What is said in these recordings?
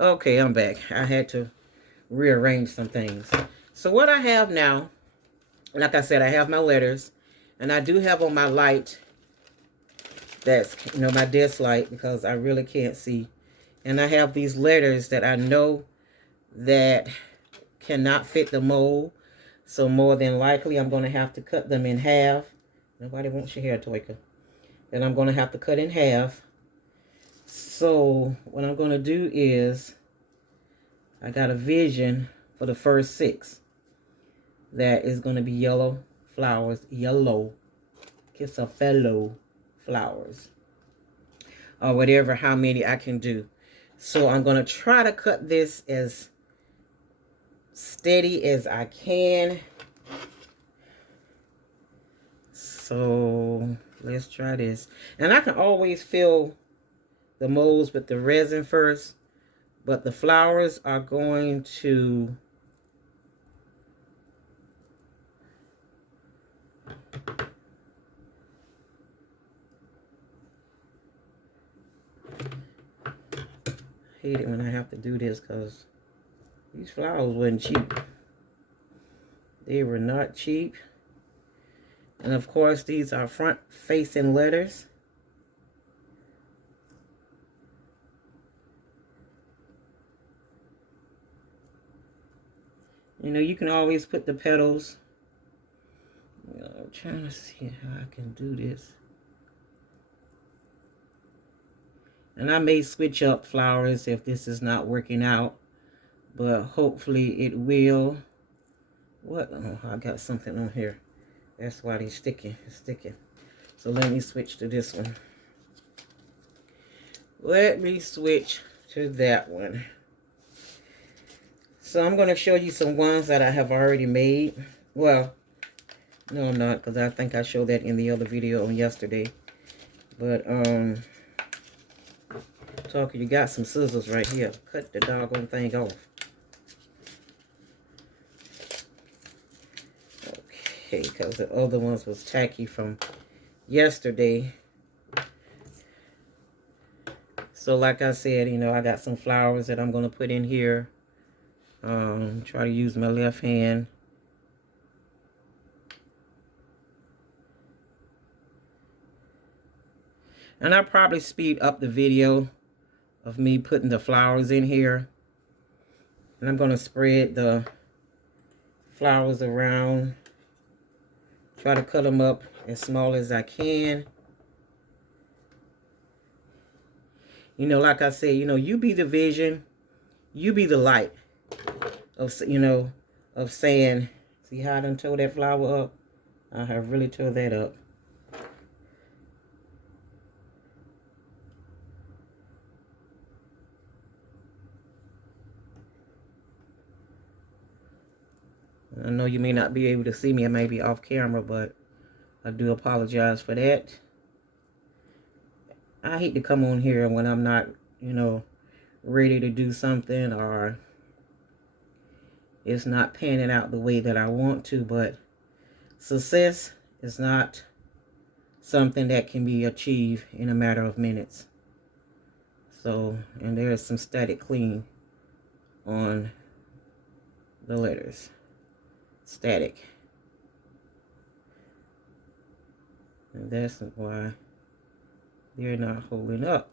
Okay, I'm back. I had to rearrange some things. So what I have now, like I said, I have my letters, and I do have on my light, that's, my desk light, because I really can't see. And I have these letters that I know that cannot fit the mold. So more than likely, I'm going to have to cut them in half. Nobody wants your hair, Toika. Then I'm going to have to cut in half. So what I'm going to do is, I got a vision for the first 6. That is going to be yellow flowers. Yellow. Kiss a fellow flowers. Or whatever, how many I can do. So I'm going to try to cut this as steady as I can. So let's try this. And I can always fill the molds with the resin first, but the flowers are going to hate it when I have to do this, because these flowers wasn't cheap. They were not cheap. And of course, these are front facing letters. You can always put the petals. I'm trying to see how I can do this. And I may switch up flowers if this is not working out, but hopefully it will. What? Oh, I got something on here. That's why they're sticking. It's sticking. So let me switch to this one. Let me switch to that one. So I'm going to show you some ones that I have already made. Well, no, I'm not, because I think I showed that in the other video on yesterday. But, Talker, you got some scissors right here. Cut the doggone thing off. Okay, because the other ones was tacky from yesterday. So like I said, I got some flowers that I'm going to put in here. Try to use my left hand. And I'll probably speed up the video of me putting the flowers in here. And I'm going to spread the flowers around. Try to cut them up as small as I can. Like I said, you be the vision. You be the light of, of saying, see how I done tore that flower up? I have really tore that up. I know you may not be able to see me. I may be off camera, but I do apologize for that. I hate to come on here when I'm not, ready to do something, or it's not panning out the way that I want to, but success is not something that can be achieved in a matter of minutes. So, and there is some static clean on the letters. Static. And that's why they're not holding up.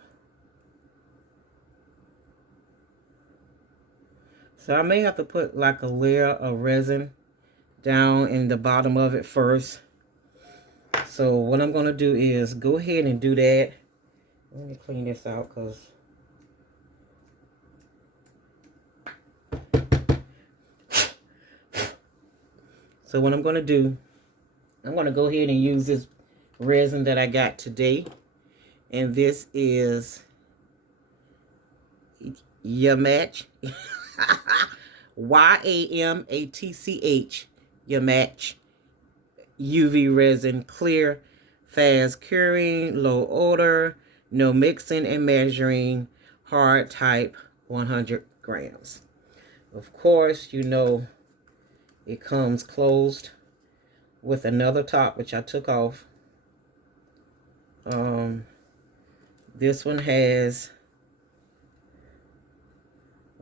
So I may have to put like a layer of resin down in the bottom of it first. So what I'm going to do is go ahead and do that. Let me clean this out, because so what I'm going to do, I'm going to go ahead and use this resin that I got today. And this is Yamatch. Yamatch. Yamatch UV resin, clear, fast curing, low odor, no mixing and measuring, hard type, 100 grams. Of course, it comes closed with another top, which I took off. This one has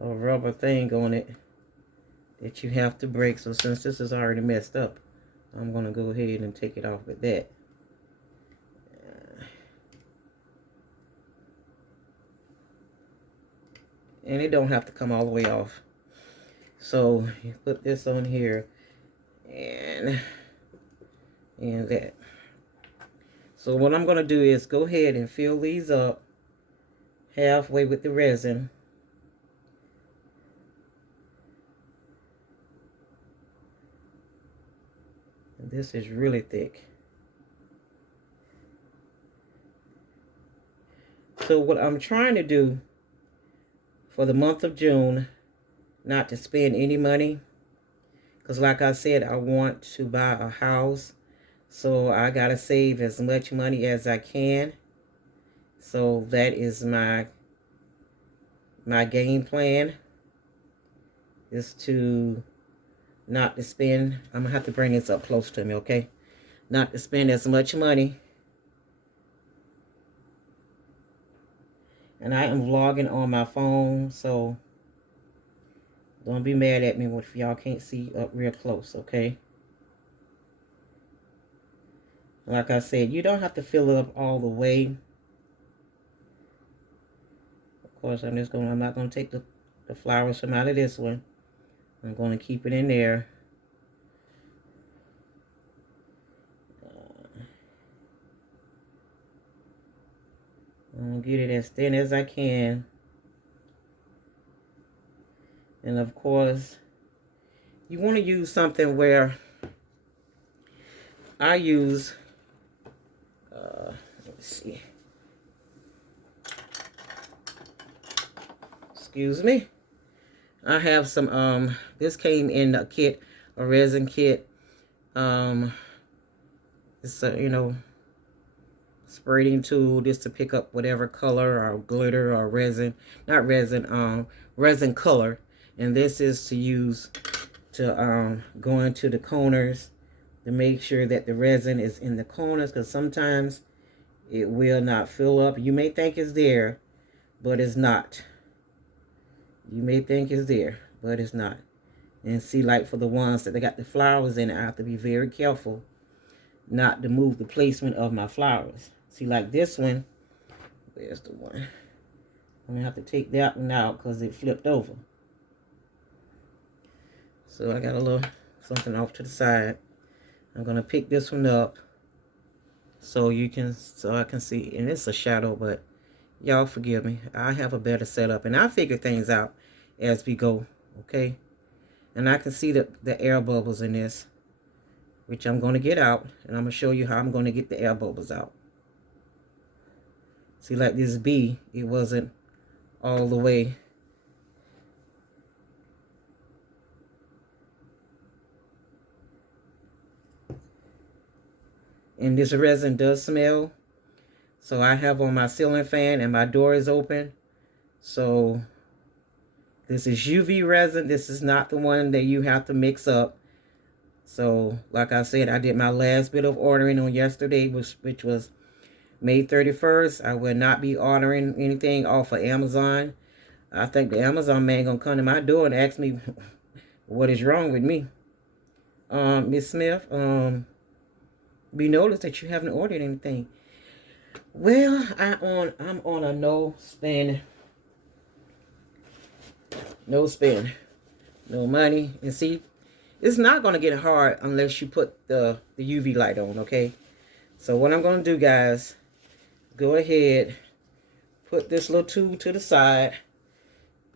a rubber thing on it that you have to break. So since this is already messed up, I'm going to go ahead and take it off with that. And it don't have to come all the way off. So you put this on here and that. So what I'm going to do is go ahead and fill these up halfway with the resin. And this is really thick. So what I'm trying to do for the month of June, not to spend any money, because like I said, I want to buy a house, so I gotta save as much money as I can. So that is my game plan, is to not to spend. I'm gonna have to bring this up close to me, okay? Not to spend as much money. And I am vlogging on my phone, so don't be mad at me if y'all can't see up real close, okay? Like I said, you don't have to fill it up all the way. Of course, I'm not gonna take the flowers from out of this one. I'm gonna keep it in there. I'm gonna get it as thin as I can. And of course, you want to use something where I use, let's see. Excuse me. I have some, this came in a kit, a resin kit. It's a, you know, spreading tool just to pick up whatever color or glitter or resin, not resin, resin color. And this is to use to go into the corners to make sure that the resin is in the corners, because sometimes it will not fill up. You may think it's there, but it's not. You may think it's there, but it's not. And see, like for the ones that they got the flowers in, I have to be very careful not to move the placement of my flowers. See, like this one, where's the one? I'm gonna have to take that one out because it flipped over. So I got a little something off to the side. I'm gonna pick this one up so I can see, and it's a shadow, but y'all forgive me. I have a better setup, and I figure things out as we go, okay? And I can see the air bubbles in this, which I'm gonna get out, and I'm gonna show you how I'm gonna get the air bubbles out. See, like this bee, it wasn't all the way. And this resin does smell. So I have on my ceiling fan and my door is open. So this is UV resin. This is not the one that you have to mix up. So like I said, I did my last bit of ordering on yesterday, which was May 31st. I will not be ordering anything off of Amazon. I think the Amazon man gonna come to my door and ask me what is wrong with me. Miss Smith, we noticed that you haven't ordered anything. Well, I'm on a no spend, no money. And see, it's not gonna get hard unless you put the UV light on, okay? So what I'm gonna do, guys, go ahead, put this little tube to the side,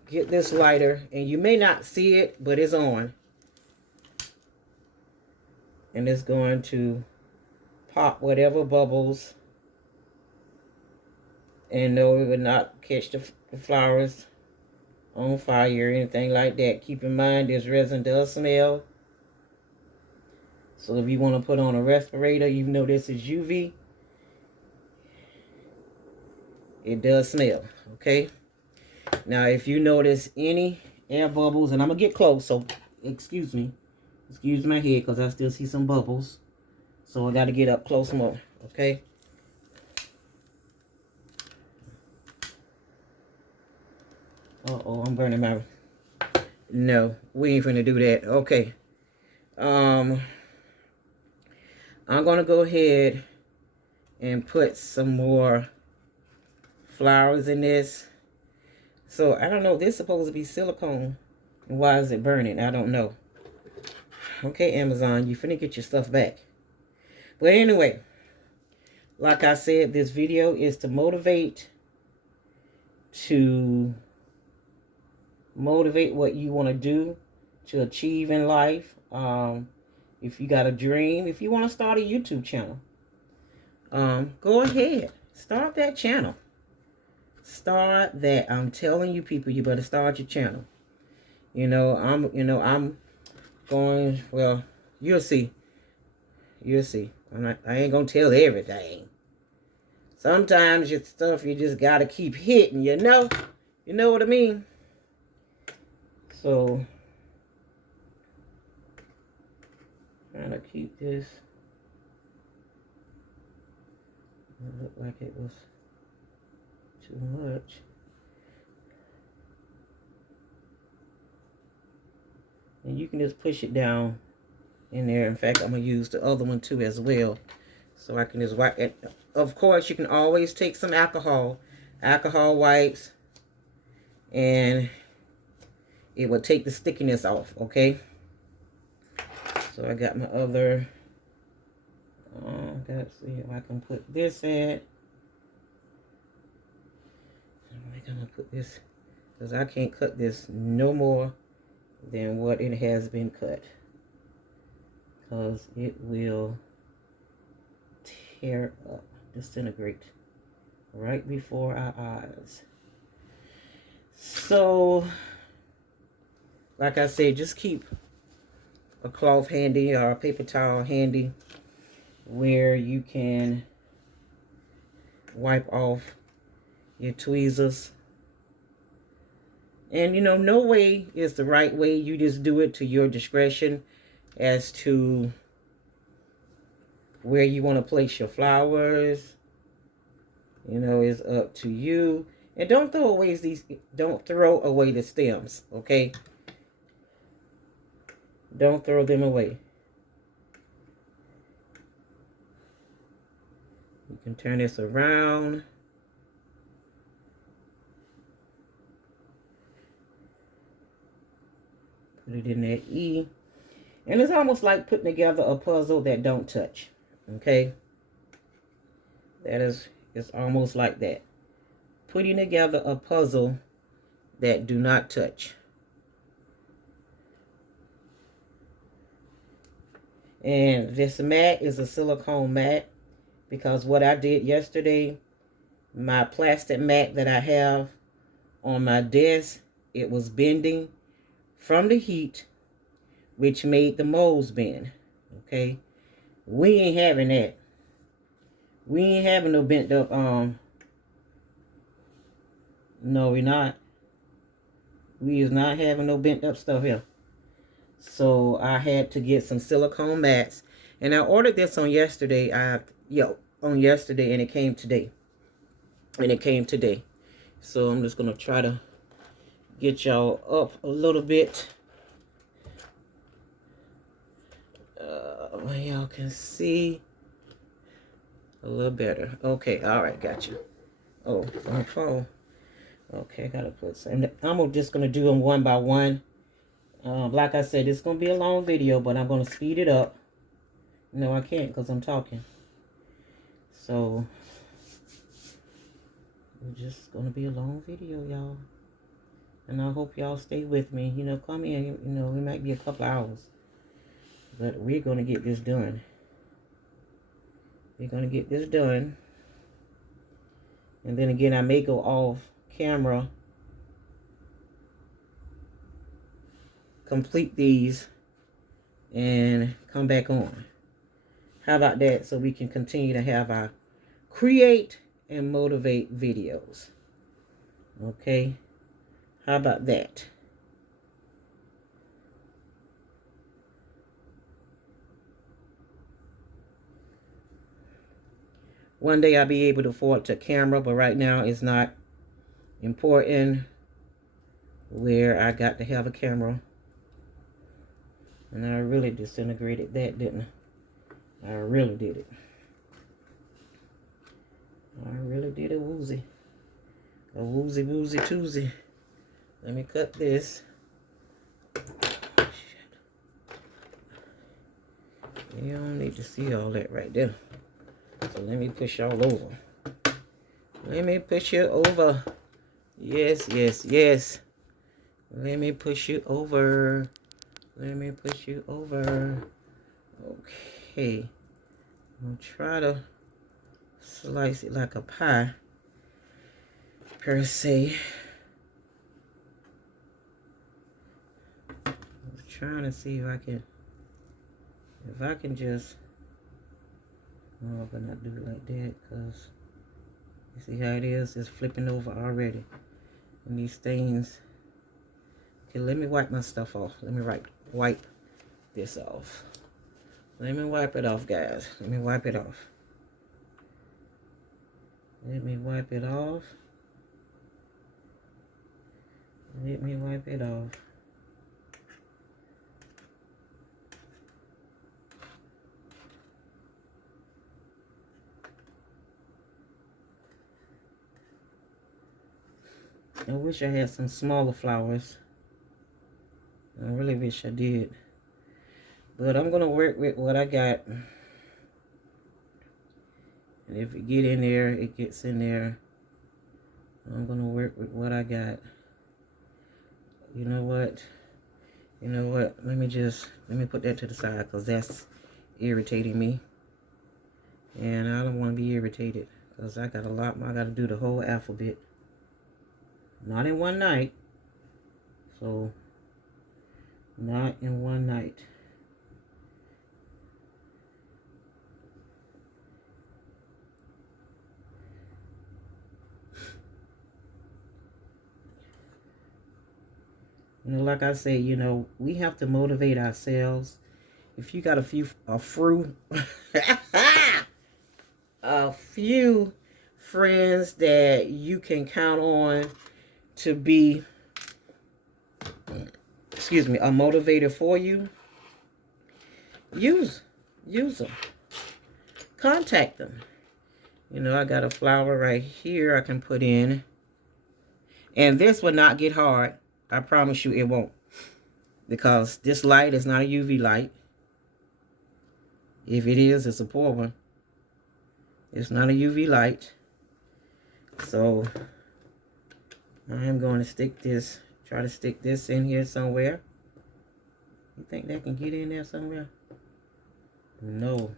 get this lighter, and you may not see it, but it's on. And it's going to pop whatever bubbles, and no, it will not catch the flowers on fire or anything like that. Keep in mind, this resin does smell. So if you want to put on a respirator, even though this is UV, it does smell, okay? Now, if you notice any air bubbles, and I'm going to get close, so excuse me. Excuse my head, because I still see some bubbles. So I got to get up close more, okay? Uh-oh, I'm burning my... No, we ain't finna do that. Okay. I'm gonna go ahead and put some more flowers in this. So, I don't know. This is supposed to be silicone. Why is it burning? I don't know. Okay, Amazon, you finna get your stuff back. But anyway, like I said, this video is to motivate what you want to do to achieve in life. If you got a dream, if you want to start a YouTube channel, go ahead, start that channel. Start that. I'm telling you, people, you better start your channel. I'm going. Well, you'll see. You'll see. I ain't gonna tell everything. Sometimes your stuff you just gotta keep hitting. You know what I mean. So, trying to keep this. It looked like it was too much. And you can just push it down in there. In fact, I'm going to use the other one too as well. So I can just wipe it. Of course, you can always take some alcohol wipes, and it will take the stickiness off, okay? So I got my other, gotta see if I can put this at. I think I'm gonna put this, because I can't cut this no more than what it has been cut, because it will tear up, disintegrate right before our eyes. So, like I said, just keep a cloth handy or a paper towel handy where you can wipe off your tweezers. And no way is the right way. You just do it to your discretion as to where you want to place your flowers. It's up to you. And don't throw away the stems, okay? Don't throw them away. You can turn this around. Put it in that E. And it's almost like putting together a puzzle that don't touch. Okay? It's almost like that. Putting together a puzzle that do not touch. And this mat is a silicone mat, because what I did yesterday, my plastic mat that I have on my desk, it was bending from the heat, which made the molds bend. Okay? We ain't having that. We ain't having no bent up, no, we're not. We is not having no bent up stuff here. So I had to get some silicone mats, and I ordered this on yesterday. On yesterday, and it came today. So I'm just gonna try to get y'all up a little bit. Y'all can see a little better. Okay, all right, got you. Oh, it's on the phone. Okay, gotta put some. I'm just gonna do them one by one. Like I said, it's gonna be a long video, but I'm gonna speed it up. No, I can't because I'm talking. So it's just gonna be a long video, y'all. And I hope y'all stay with me. Come in. It might be a couple hours, but we're gonna get this done. We're gonna get this done. And then again, I may go off camera, complete these, and come back on. How about that? So we can continue to have our create and motivate videos. Okay? How about that? One day I'll be able to afford to camera, but right now it's not important. where I got to have a camera. And I really disintegrated that, didn't I? I really did it. I really did a woozy. A woozy woozy toozy. Let me cut this. You don't need to see all that right there. So let me push y'all over. Let me push you over. Yes, yes, yes. Let me push you over. Let me push you over. Okay. I'm gonna try to slice it like a pie, per se. I'm trying to see if I can just, no, I'm gonna not do it like that, because you see how it is? It's flipping over already. And these stains. Okay, let me wipe my stuff off. Let me wipe this off. Let me wipe it off, guys. Let me wipe it off. Let me wipe it off. Let me wipe it off. I wish I had some smaller flowers. I really wish I did. But I'm going to work with what I got. And if it get in there, it gets in there. I'm going to work with what I got. You know what? You know what? Let me put that to the side, because that's irritating me. And I don't want to be irritated, because I got a lot more. I got to do the whole alphabet. Not in one night. So, not in one night. You know, like I say, you know, we have to motivate ourselves. If you got a few friends that you can count on to be, excuse me, a motivator for you, use them. Contact them. You know, I got a flower right here I can put in. And this will not get hard. I promise you it won't. Because this light is not a UV light. If it is, it's a poor one. It's not a UV light. So, I'm going to try to stick this in here somewhere. You think that can get in there somewhere? No.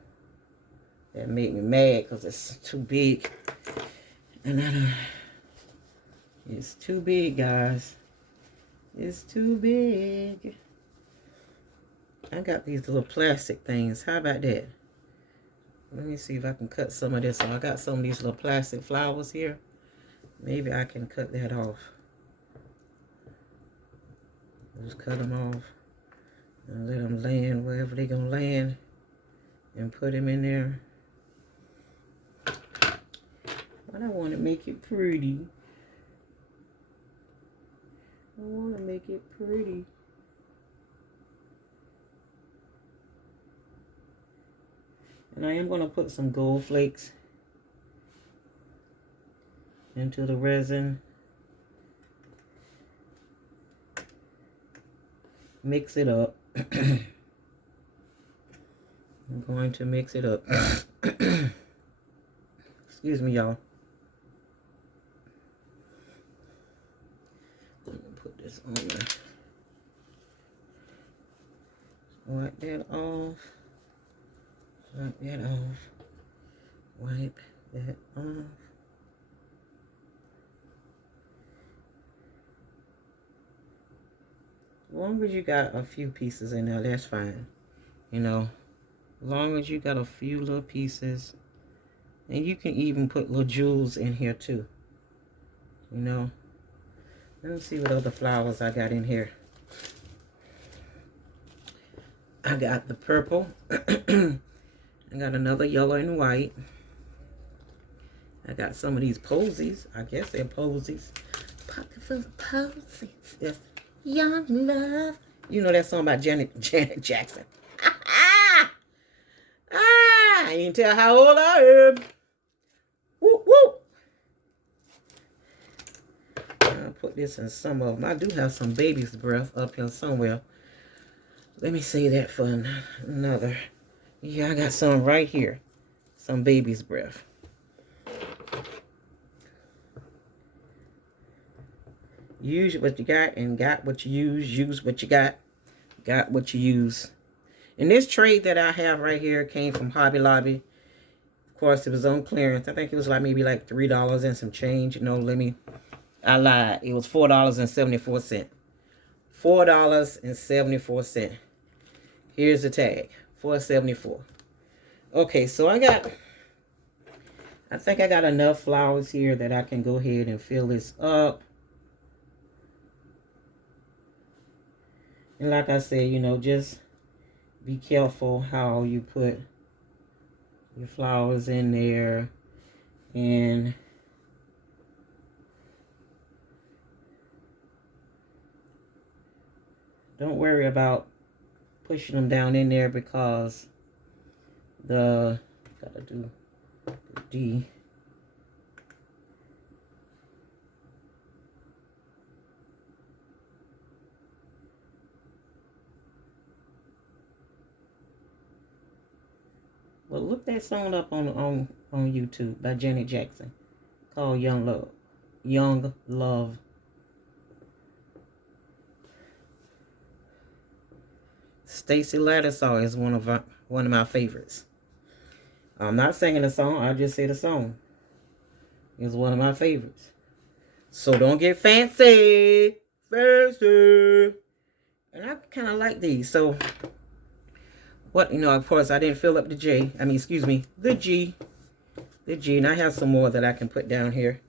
That made me mad because it's too big. And it's too big, guys. It's too big. I got these little plastic things. How about that? Let me see if I can cut some of this. So I got some of these little plastic flowers here. Maybe I can cut that off. Just cut them off and let them land wherever they're going to land and put them in there. But I want to make it pretty. I want to make it pretty. And I am going to put some gold flakes into the resin. Mix it up. I'm going to mix it up. Excuse me, y'all. Let me put this on there. Wipe that off. Wipe that off. Wipe that off. As long as you got a few pieces in there, that's fine. You know, as long as you got a few little pieces. And you can even put little jewels in here too. You know. Let me see what other flowers I got in here. I got the purple. I got another yellow and white. I got some of these posies. I guess they're posies. pocket full of posies. It's young love. You know that song about Janet Jackson. You can tell how old I am. Whoop, whoop. I'll put this in some of them. I do have some baby's breath up here somewhere. Let me say that for another. Yeah, I got some right here. Some baby's breath. Use what you got and got what you use. Use what you got what you use. And this tray that I have right here came from Hobby Lobby. Of course, it was on clearance. I think it was like maybe like $3 and some change. No, I lied. It was $4.74. $4.74. Here's the tag. $4.74. Okay, so I think I got enough flowers here that I can go ahead and fill this up. And like I said, you know, just be careful how you put your flowers in there. And don't worry about pushing them down in there, because gotta do the D. Well, look that song up on YouTube by Janet Jackson called Young Love. Young Love. Stacy Lattisaw is one of my favorites. I'm not singing the song, I just say the song. It's one of my favorites. So don't get fancy. Fancy. And I kind of like these. So what, you know, of course I didn't fill up the J. I mean, excuse me, the G. The G. And I have some more that I can put down here.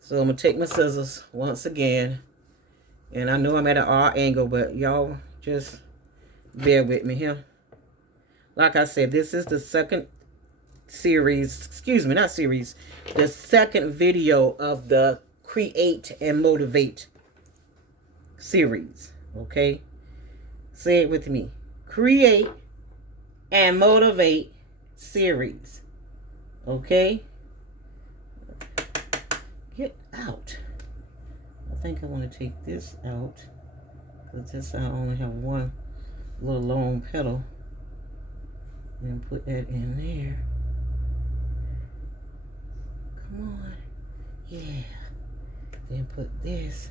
So I'm going to take my scissors once again. And I know I'm at an odd angle, but y'all just bear with me here. Like I said, this is the second series, excuse me, not series, the second video of the Create and Motivate series. Okay? Say it with me. Create and Motivate series. Okay? Get out. I think I want to take this out, because this I only have one little long petal. And put that in there. Come on. Yeah. Then put this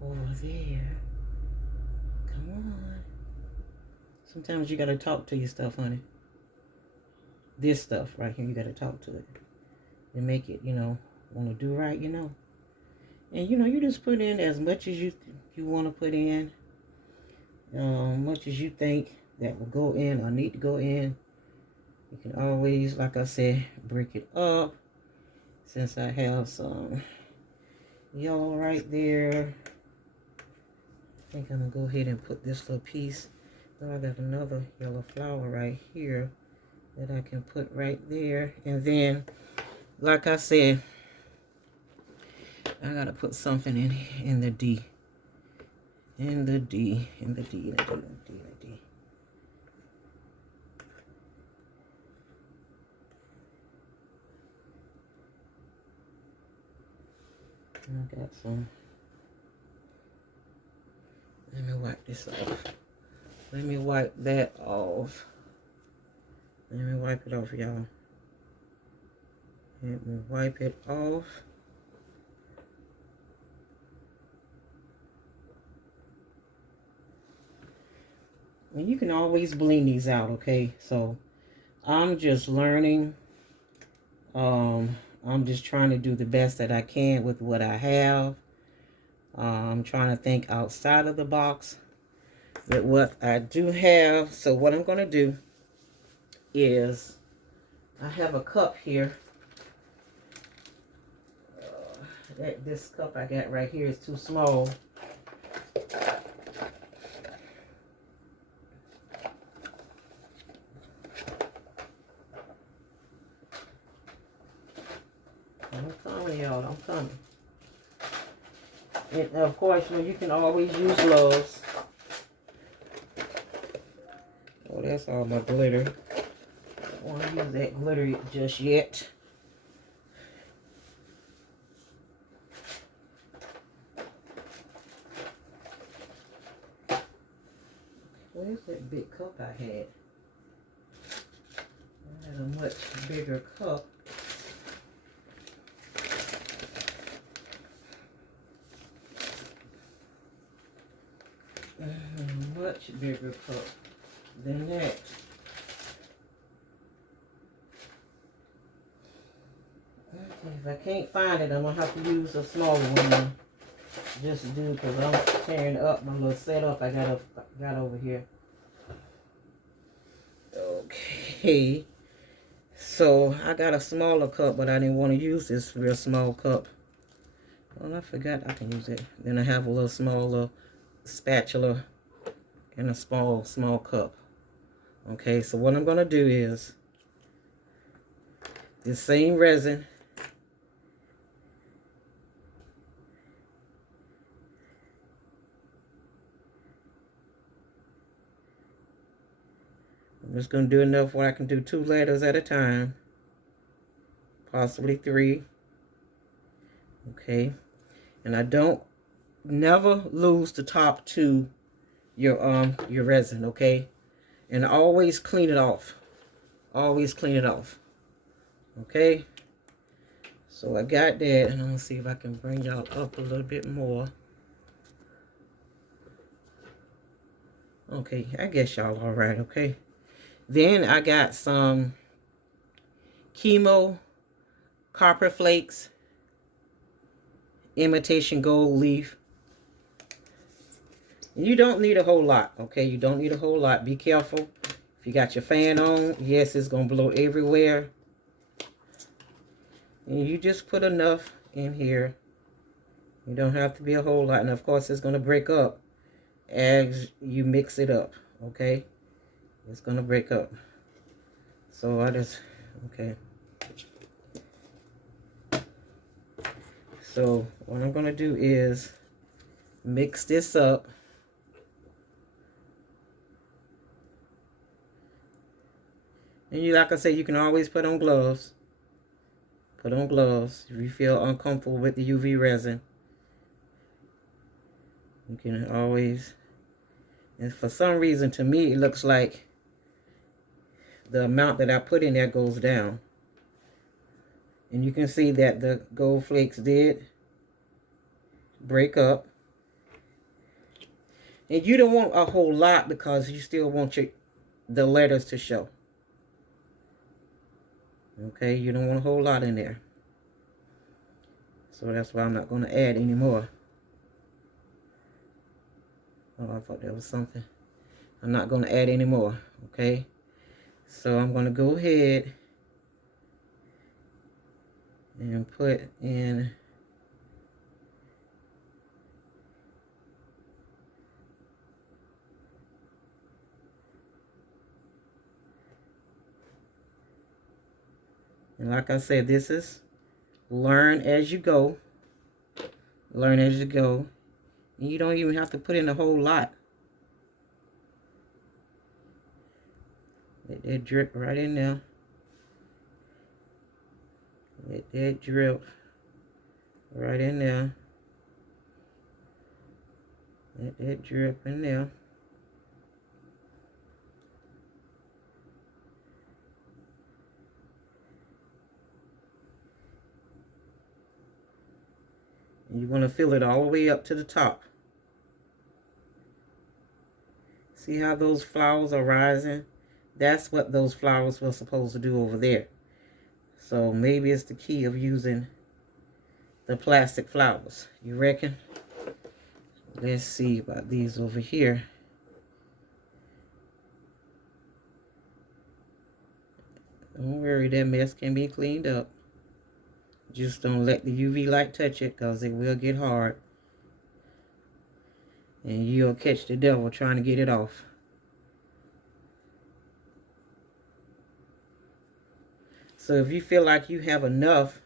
over there. Come on. Sometimes you gotta talk to your stuff, honey. This stuff right here, you gotta talk to it. And make it, you know, want to do right, you know. And, you know, you just put in as much as you want to put in. Much as you think that will go in or need to go in. You can always, like I said, break it up. Since I have some yellow right there, I think I'm going to go ahead and put this little piece. Now I got another yellow flower right here that I can put right there. And then, like I said, I got to put something in the D. In the D. In the D. In the D. In the D. In the D. I got some. Let me wipe this off. Let me wipe that off. Let me wipe it off, y'all. Let me wipe it off. And you can always blend these out, okay? So I'm just learning. I'm just trying to do the best that I can with what I have. I'm trying to think outside of the box with what I do have. So what I'm going to do is, I have a cup here. This cup I got right here is too small. I'm coming, y'all. I'm coming. And of course, you know, you can always use gloves. Oh, that's all my glitter. I don't want to use that glitter just yet. Where's that big cup I had? I had a much bigger cup. Much bigger cup than that. Okay, if I can't find it, I'm gonna have to use a smaller one now. Just to do, because I'm tearing up my little setup I got over here. Okay, so I got a smaller cup, but I didn't want to use this real small cup. Well, I forgot I can use it. Then I have a little smaller spatula and a small cup. Okay, so what I'm going to do is the same resin. I'm just going to do enough where I can do 2 letters at a time, possibly 3. Okay, and I don't never lose the top to your resin, okay? And always clean it off. Always clean it off. Okay? So I got that, and I'm gonna see if I can bring y'all up a little bit more. Okay, I guess y'all all right, okay? Then I got some Chemo Copper Flakes Imitation Gold Leaf. You don't need a whole lot, okay? You don't need a whole lot. Be careful. If you got your fan on, yes, it's going to blow everywhere. And you just put enough in here. You don't have to be a whole lot. And, of course, it's going to break up as you mix it up, okay? It's going to break up. So I just, okay. So what I'm going to do is mix this up. And you, like I said, you can always put on gloves. Put on gloves if you feel uncomfortable with the UV resin. You can always, and for some reason to me it looks like the amount that I put in there goes down. And you can see that the gold flakes did break up. And you don't want a whole lot because you still want the letters to show. Okay, you don't want a whole lot in there. So that's why I'm not going to add any more. Oh, I thought there was something. I'm not going to add any more. Okay, so I'm going to go ahead and put in and like I said, this is learn as you go. Learn as you go. And you don't even have to put in a whole lot. Let that drip right in there. Let that drip right in there. Let that drip in there. And you want to fill it all the way up to the top. See how those flowers are rising? That's what those flowers were supposed to do over there. So maybe it's the key of using the plastic flowers. You reckon? Let's see about these over here. Don't worry, that mess can be cleaned up. Just don't let the UV light touch it because it will get hard. And you'll catch the devil trying to get it off. So if you feel like you have enough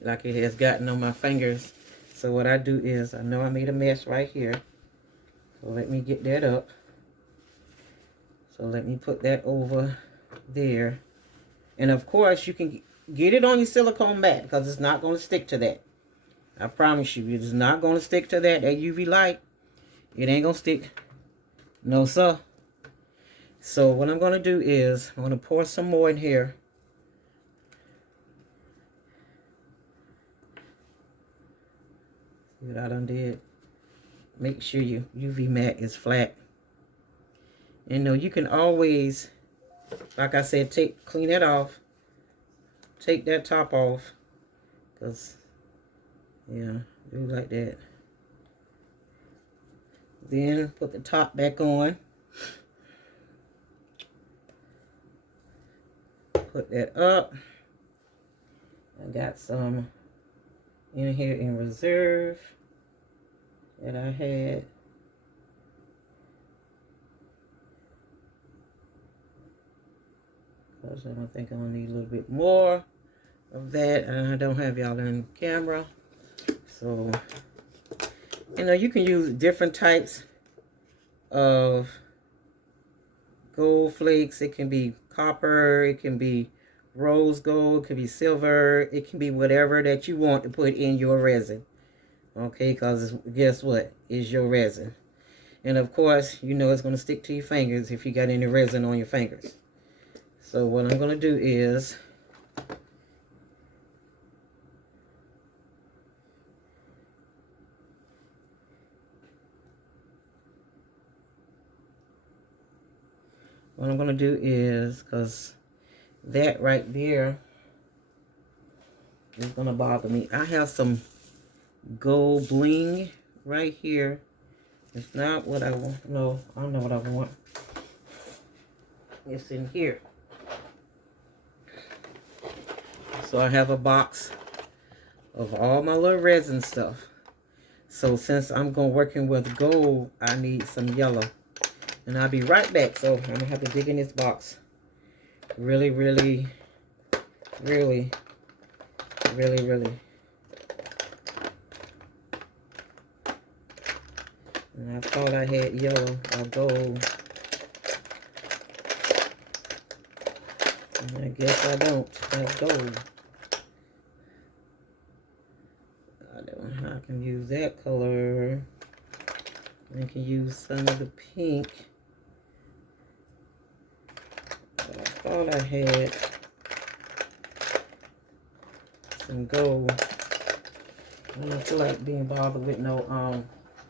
like it has gotten on my fingers. So what I do is, I know I made a mess right here. So let me get that up. So let me put that over there. And of course, you can get it on your silicone mat because it's not going to stick to that. I promise you, it's not going to stick to that UV light. It ain't going to stick. No, sir. So what I'm going to do is, I'm going to pour some more in here. See what I done did? Make sure your UV mat is flat. And you can always, like I said, clean that off. Take that top off. Because, yeah, do like that. Then put the top back on. Put that up. I got some in here in reserve that I had. Because I don't think I'm going to need a little bit more of that. And I don't have y'all in camera. So, you can use different types of gold flakes. It can be copper. It can be rose gold. It can be silver. It can be whatever that you want to put in your resin. Okay, because guess what? It's your resin. And of course, it's going to stick to your fingers if you got any resin on your fingers. So what I'm going to do is, because that right there is going to bother me. I have some gold bling right here. It's not what I want. No, I know what I want. It's in here. So I have a box of all my little resin stuff. So since I'm working with gold, I need some yellow. And I'll be right back. So I'm going to have to dig in this box. Really, really, really, really, really. And I thought I had yellow or gold. And I guess I don't have gold. I can use that color. I can use some of the pink. But I thought I had some gold. I don't feel like being bothered with no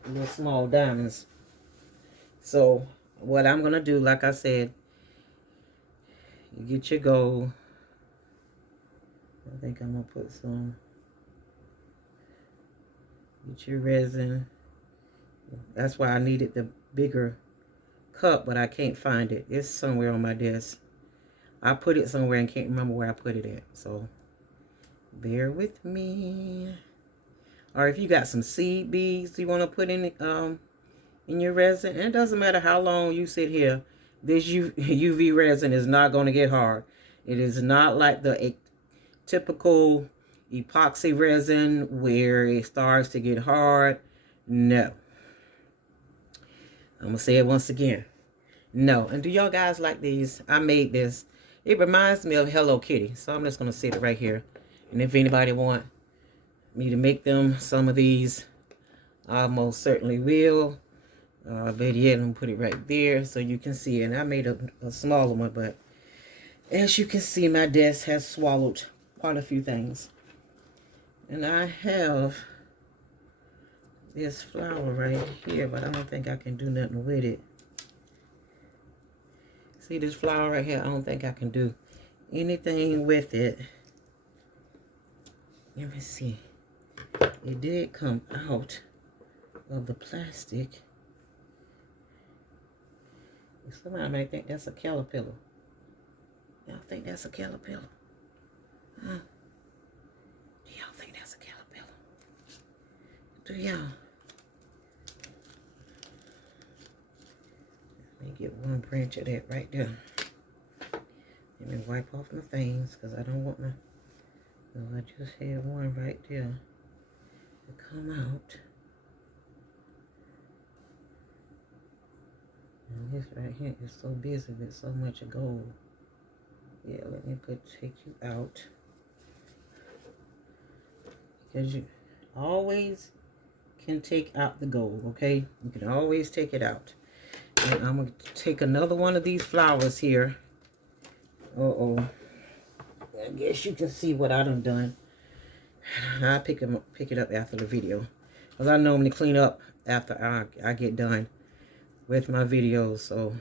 little small diamonds. So what I'm gonna do, like I said, you get your gold. I think I'm gonna put some. Get your resin. That's why I needed the bigger cup, but I can't find it. It's somewhere on my desk. I put it somewhere and can't remember where I put it at. So bear with me. Or if you got some seed beads you want to put in your resin, and it doesn't matter how long you sit here, this UV resin is not going to get hard. It is not like the typical epoxy resin where it starts to get hard. No. I'm going to say it once again. No. And do y'all guys like these? I made this. It reminds me of Hello Kitty. So I'm just going to sit it right here. And if anybody want me to make them some of these, I most certainly will. But yeah, I'm going to put it right there so you can see it. And I made a smaller one, but as you can see, my desk has swallowed quite a few things. And I have this flower right here, but I don't think I can do nothing with it. See this flower right here? I don't think I can do anything with it. Let me see. It did come out of the plastic. Somebody might think that's a caterpillar. Y'all think that's a caterpillar? Huh? Do y'all think that's a caterpillar? Do y'all? Let me get one branch of that right there. Let me wipe off my things because I don't want my I just had one right there to come out. And this right here is so busy with so much gold. Yeah, let me take you out. Because you always can take out the gold, okay? You can always take it out. And I'm going to take another one of these flowers here. Uh-oh. I guess you can see what I done. I'll pick it up after the video. Because I normally clean up after I get done with my videos. So,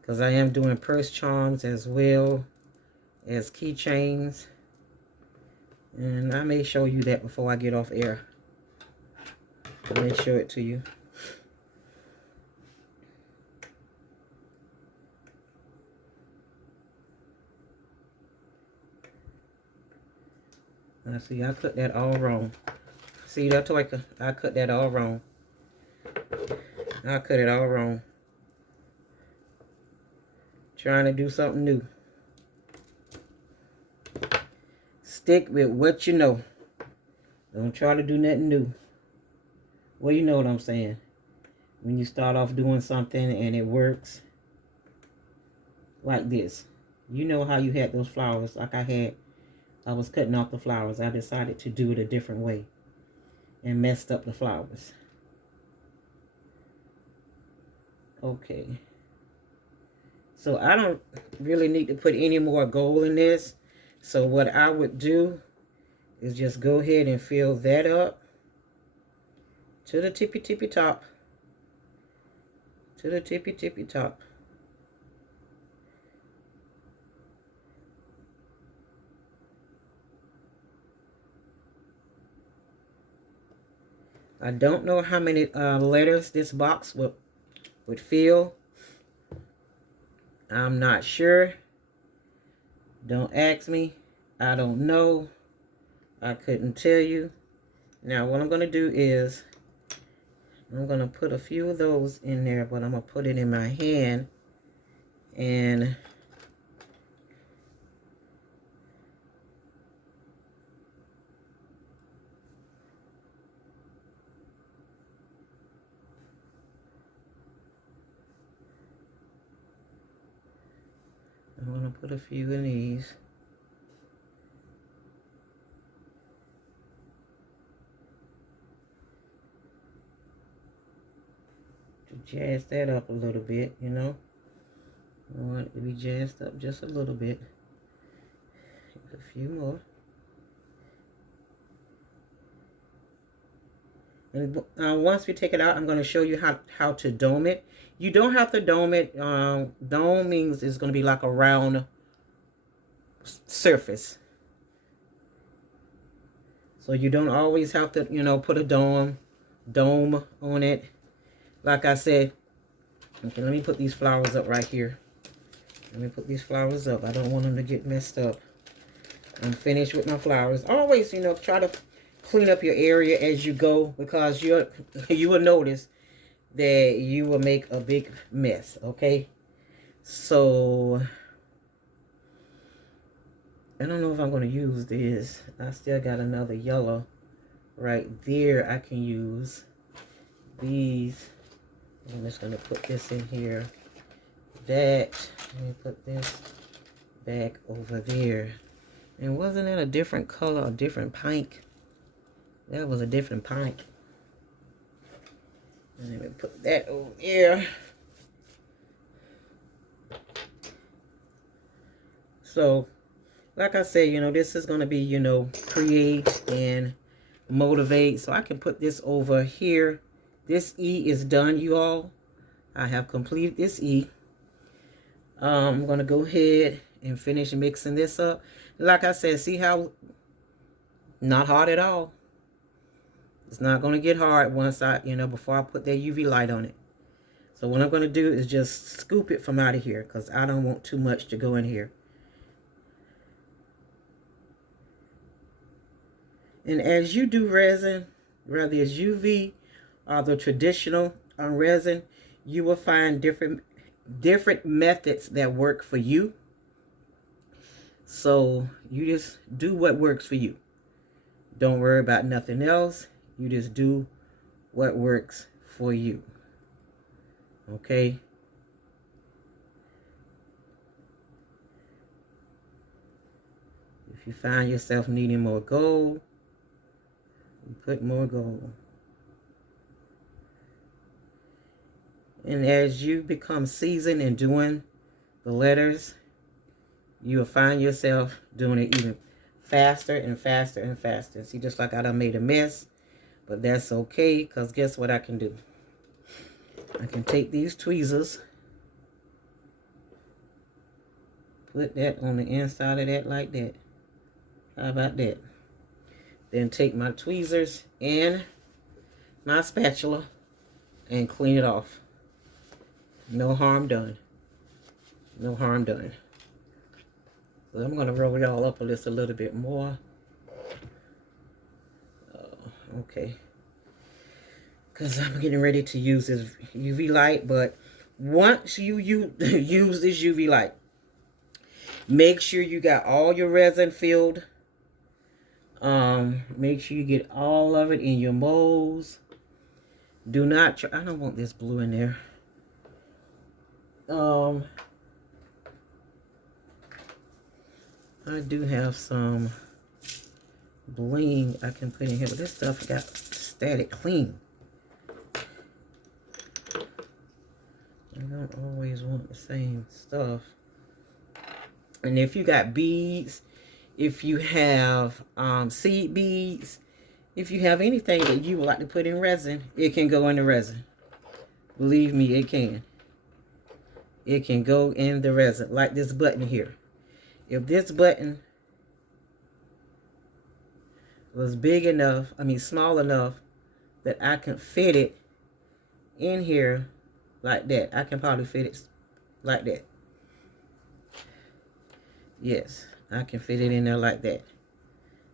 because I am doing purse charms as well as keychains. And I may show you that before I get off air. I may show it to you. Now see, I cut that all wrong. See that toika? I cut that all wrong. I cut it all wrong. Trying to do something new. Stick with what you know. Don't try to do nothing new. Well, you know what I'm saying. When you start off doing something and it works. Like this. You know how you had those flowers like I was cutting off the flowers. I decided to do it a different way. And messed up the flowers. Okay. So I don't really need to put any more gold in this. So what I would do is just go ahead and fill that up to the tippy top. To the tippy top. I don't know how many letters this box would fill. I'm not sure. Don't ask me. I don't know. I couldn't tell you. Now what I'm going to do is I'm going to put a few of those in there, but I'm going to put it in my hand and I'm going to put a few in these. To jazz that up a little bit, you know. I want it to be jazzed up just a little bit. A few more. And once we take it out, I'm going to show you how to dome it. You don't have to dome it. Dome means it's going to be like a round surface. So you don't always have to, you know, put a dome on it. Like I said, okay, let me put these flowers up right here. Let me put these flowers up. I don't want them to get messed up. I'm finished with my flowers. Always, you know, try to clean up your area as you go, because you will notice that you will make a big mess, okay? So I don't know if I'm going to use this. I still got another yellow right there I can use. These, I'm just going to put this in here. Let me put this back over there. And wasn't it a different color, a different pink? That was a different pink. And let me put that over here. So, like I said, you know, this is going to be, you know, create and motivate. So I can put this over here. This E is done, you all. I have completed this E. I'm going to go ahead and finish mixing this up. Like I said, see how not hard at all. It's not going to get hard once I, you know, before I put that UV light on it. So what I'm going to do is just scoop it from out of here, because I don't want too much to go in here. And as you do resin, whether it's UV or the traditional resin, you will find different methods that work for you. So you just do what works for you. Don't worry about nothing else. You just do what works for you. Okay? If you find yourself needing more gold, you put more gold. And as you become seasoned in doing the letters, you'll find yourself doing it even faster and faster and faster. See, just like I done made a mess, but that's okay, because guess what I can do? I can take these tweezers, put that on the inside of that like that. How about that? Then take my tweezers and my spatula and clean it off. No harm done. No harm done. So I'm going to roll y'all up just a little bit more. Okay. Because I'm getting ready to use this UV light. But once you use this UV light, make sure you got all your resin filled. Make sure you get all of it in your molds. Do not try. I don't want this blue in there. I do have some bling I can put in here, but this stuff got static clean. I don't always want the same stuff. And if you got beads, if you have seed beads, if you have anything that you would like to put in resin, it can go in the resin. Believe me, it can. It can go in the resin, like this button here. If this button was big enough, small enough, that I can fit it in here like that, I can probably fit it like that. Yes, I can fit it in there like that.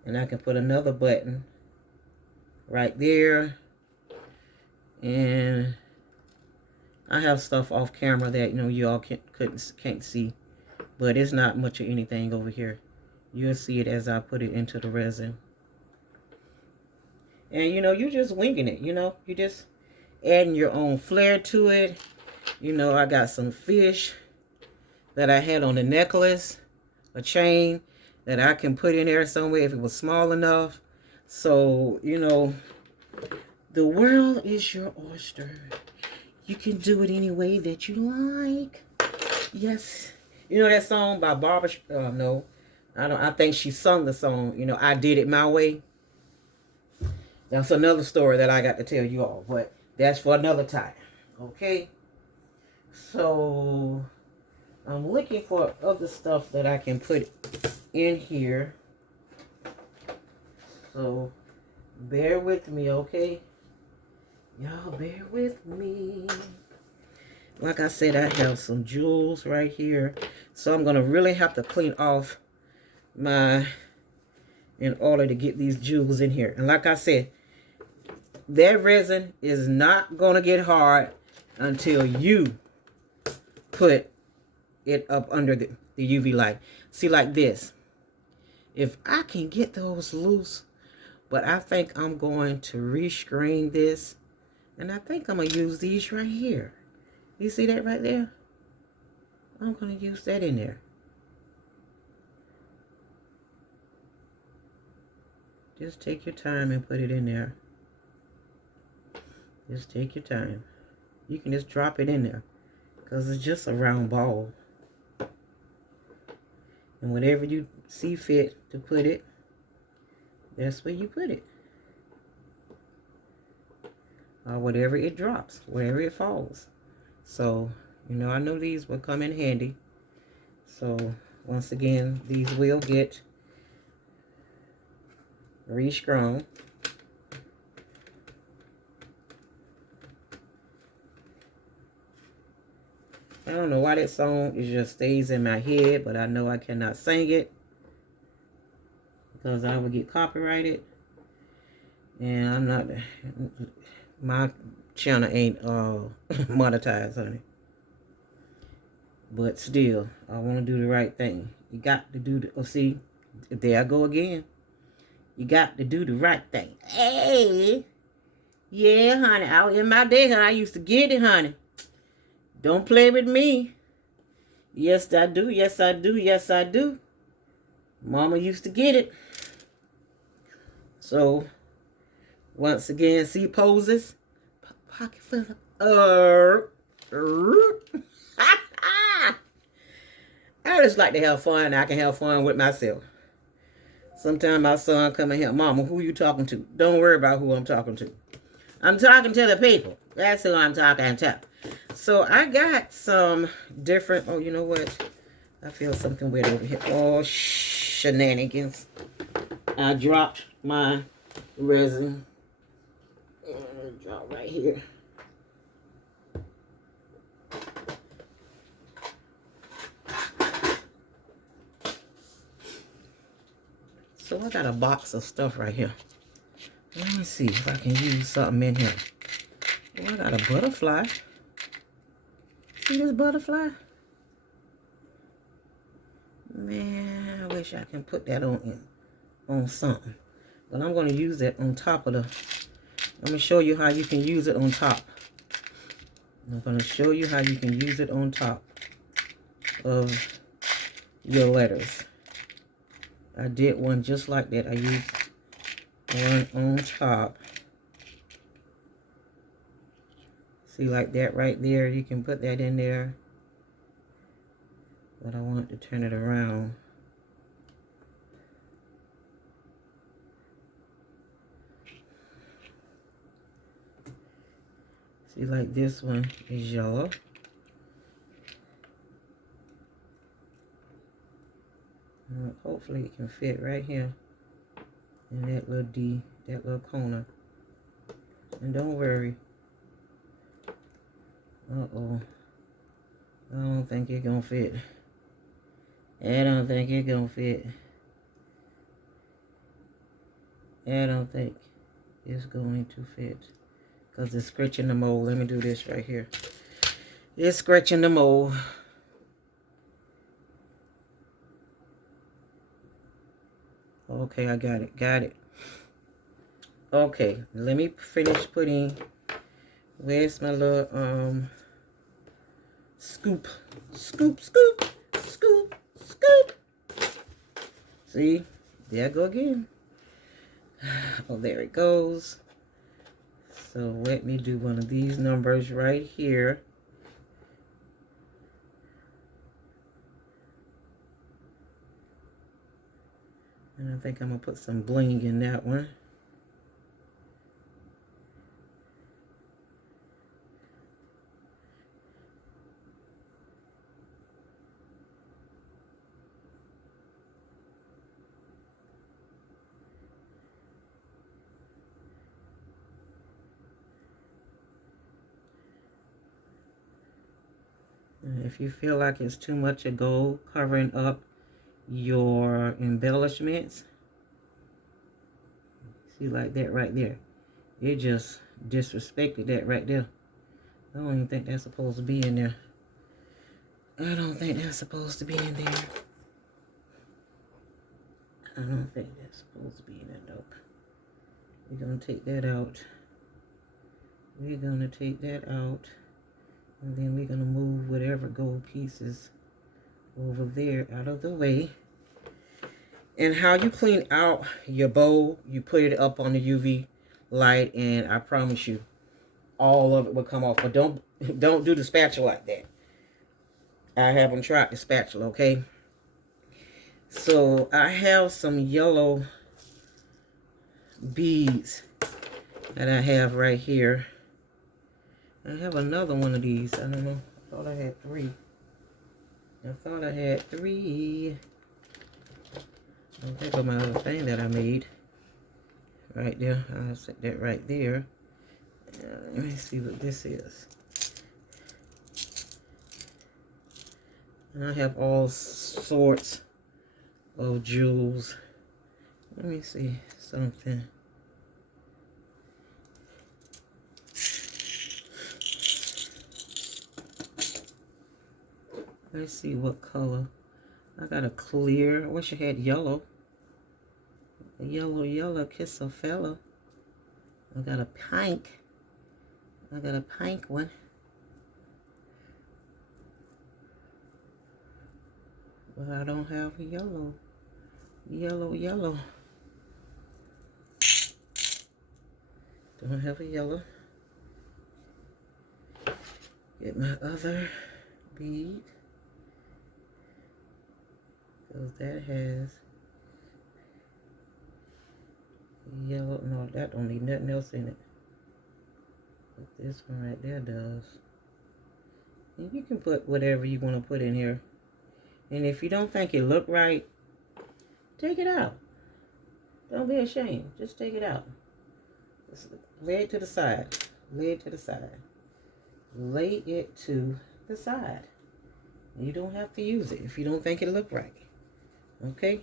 And I can put another button right there. And I have stuff off camera that, you all can't see. But it's not much of anything over here. You'll see it as I put it into the resin. And, you're just winging it, You're just adding your own flair to it. I got some fish that I had on the necklace, a chain that I can put in there somewhere if it was small enough. So, the world is your oyster. You can do it any way that you like. Yes. You know that song by Barbara? No, I don't. I think she sung the song. I did it my way. That's another story that I got to tell you all, but that's for another time. Okay. So I'm looking for other stuff that I can put in here. So bear with me, okay? Y'all bear with me. Like I said, I have some jewels right here. So I'm going to really have to clean off in order to get these jewels in here. And like I said, that resin is not going to get hard until you put it up under the UV light. See, like this. If I can get those loose, but I think I'm going to rescreen this. And I think I'm going to use these right here. You see that right there? I'm going to use that in there. Just take your time and put it in there. Just take your time. You can just drop it in there, because it's just a round ball. And whatever you see fit to put it, that's where you put it. Or whatever it drops, wherever it falls. So, I know these will come in handy. So, once again, these will get restrung. I don't know why that song just stays in my head, but I know I cannot sing it because I will get copyrighted. And I'm not, my channel ain't monetized, honey. But still, I want to do the right thing. You got to do the, oh, see, there I go again. You got to do the right thing. Hey, yeah, honey. Out in my day, honey, I used to get it, honey. Don't play with me. Yes, I do. Yes, I do. Yes, I do. Mama used to get it. So, once again, see poses. Pocket full of... I just like to have fun. I can have fun with myself. Sometimes my son come in here, Mama, who you talking to? Don't worry about who I'm talking to. I'm talking to the people. That's who I'm talking to. So I got some different, oh, you know what? I feel something weird over here. Oh, shenanigans. I dropped my resin. Drop right here. So I got a box of stuff right here. Let me see if I can use something in here. Oh, I got a butterfly. See this butterfly? Man, I wish I can put that on something. But I'm going to use it on top of the... Let me show you how you can use it on top. I'm going to show you how you can use it on top of your letters. I did one just like that. I used one on top. See, like that right there. You can put that in there. But I want to turn it around. See, like this one is yellow. Hopefully it can fit right here in that little D, that little corner. And don't worry. Uh-oh. I don't think it's gonna fit. I don't think it's gonna fit. I don't think it's going to fit. Because it's scratching the mold. Let me do this right here. It's scratching the mold. Okay, I got it. Got it. Okay, let me finish putting... Where's my little, scoop? Scoop, scoop, scoop, scoop. See? There I go again. Oh, there it goes. So let me do one of these numbers right here. And I think I'm going to put some bling in that one. And if you feel like it's too much of gold covering up your embellishments, see, like that right there, it just disrespected that right there. I don't even think that's supposed to be in there. I don't think that's supposed to be in there. I don't think that's supposed to be in there. Nope. We're going to take that out. We're going to take that out. And then we're going to move whatever gold pieces over there out of the way. And how you clean out your bowl, you put it up on the UV light, and I promise you, all of it will come off. But don't do the spatula like that. I haven't tried the spatula, okay? So I have some yellow beads that I have right here. I have another one of these. I don't know. I thought I had three. I thought I had three. I think of my other thing that I made. Right there. I'll set that right there. Let me see what this is. And I have all sorts of jewels. Let me see something. Let's see what color. I got a clear. I wish I had yellow. A yellow kiss a fella. I got a pink. I got a pink one. But I don't have a yellow. Yellow. Don't have a yellow. Get my other bead. Because that has yellow. No, that don't need nothing else in it. But this one right there does. And you can put whatever you want to put in here. And if you don't think it look right, take it out. Don't be ashamed. Just take it out. Just lay it to the side. Lay it to the side. Lay it to the side. You don't have to use it if you don't think it look right. Okay?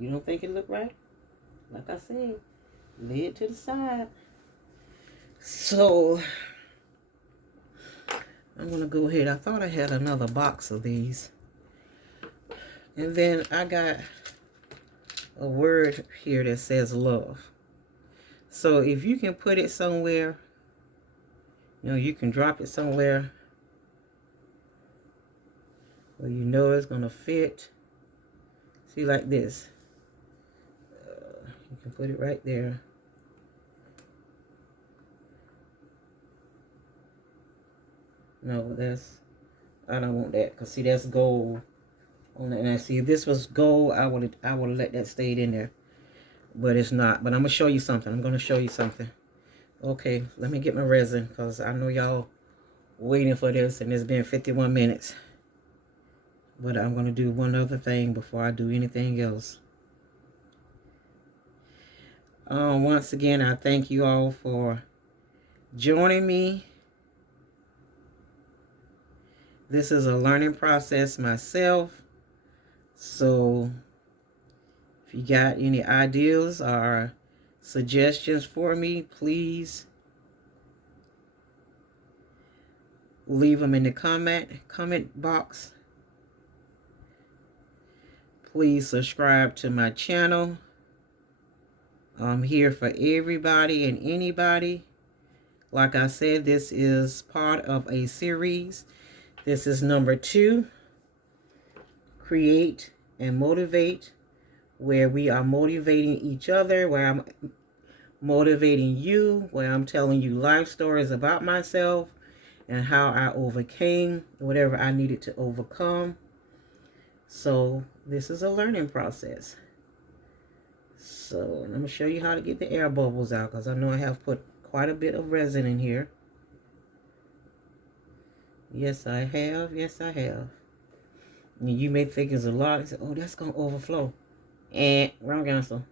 You don't think it look right? Like I said, lay it to the side. So, I'm going to go ahead. I thought I had another box of these. And then I got a word here that says love. So if you can put it somewhere, you know, you can drop it somewhere where you know it's going to fit. See, like this. You can put it right there. No, I don't want that. Because see, that's gold. And I see if this was gold, I would have let that stay in there. But it's not. But I'm going to show you something. I'm going to show you something. Okay, let me get my resin because I know y'all waiting for this and it's been 51 minutes. But I'm going to do one other thing before I do anything else. Once again, I thank you all for joining me. This is a learning process myself. So, if you got any ideas or suggestions for me, please leave them in the comment box. Please subscribe to my channel. I'm here for everybody and anybody. Like I said, this is part of a series. This is number 2. Create and motivate, where we are motivating each other, where I'm motivating you, where I'm telling you life stories about myself and how I overcame whatever I needed to overcome. So this is a learning process. So I'm going to show you how to get the air bubbles out, because I know I have put quite a bit of resin in here. Yes, I have. Yes, I have. And you may think it's a lot. You say, oh, that's going to overflow. And wrong answer.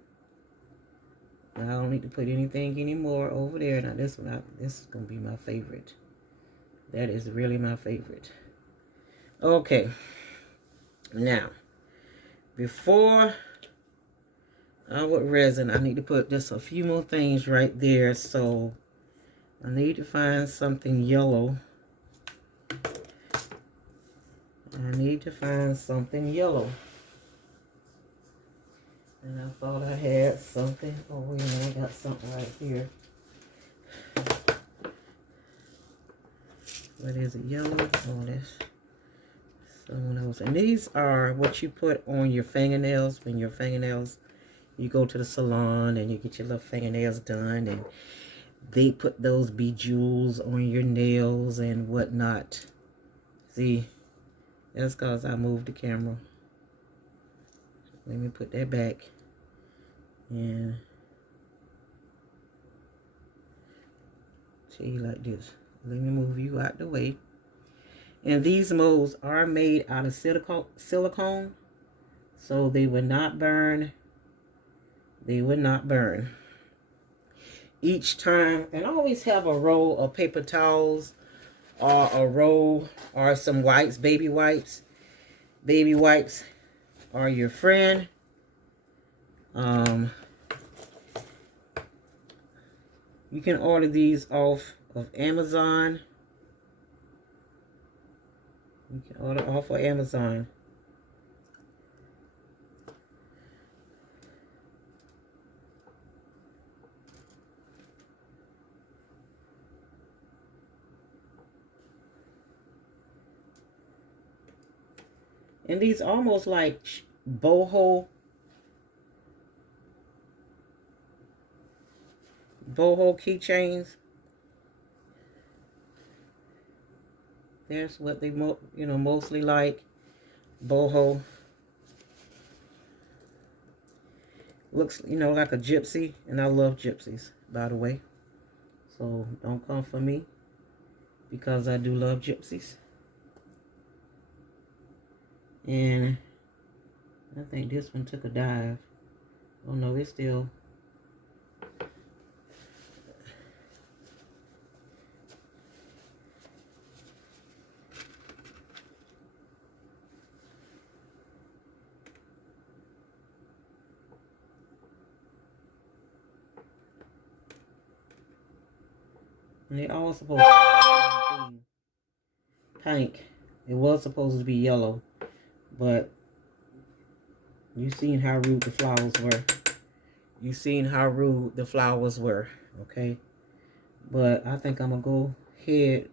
I don't need to put anything anymore over there. Now this one, this is going to be my favorite. That is really my favorite. Okay. Now, before I would resin, I need to put just a few more things right there. So I need to find something yellow. I need to find something yellow. And I thought I had something. Oh, wait a minute, I got something right here. What is it? Yellow? Oh, that's someone else. And these are what you put on your fingernails when your fingernails, you go to the salon and you get your little fingernails done, and they put those bejewels on your nails and whatnot. See? That's because I moved the camera. Let me put that back. And see, like this. Let me move you out the way. And these molds are made out of silicone. So they will not burn. They will not burn. Each time, and always have a roll of paper towels, or a roll, or some wipes, baby wipes. Baby wipes are your friend. You can order these off of Amazon. You can order off of Amazon. And these almost like boho keychains. There's what they mostly like. Boho. Looks, like a gypsy. And I love gypsies, by the way. So don't come for me, because I do love gypsies. And I think this one took a dive. Oh no, it's still. And they all supposed to be pink. It was supposed to be yellow, but you seen how rude the flowers were. You seen how rude the flowers were, okay? But I think I'm gonna go ahead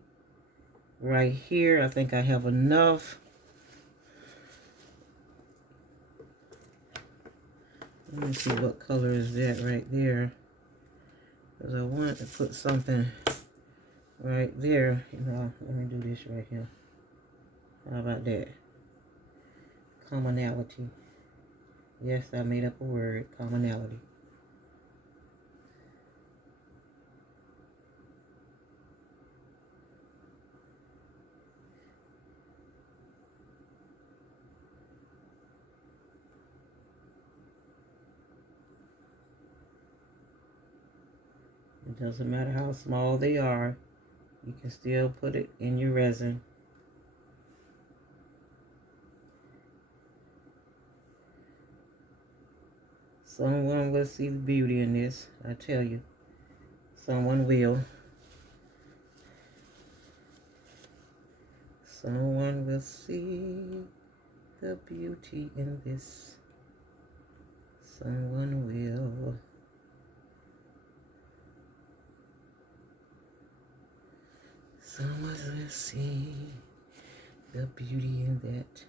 right here. I think I have enough. Let me see what color is that right there, because I want to put something right there. Let me do this right here. How about that? Commonality. Yes, I made up a word. Commonality. It doesn't matter how small they are. You can still put it in your resin. Someone will see the beauty in this, I tell you. Someone will. Someone will see the beauty in this. Someone will. Someone will see the beauty in that.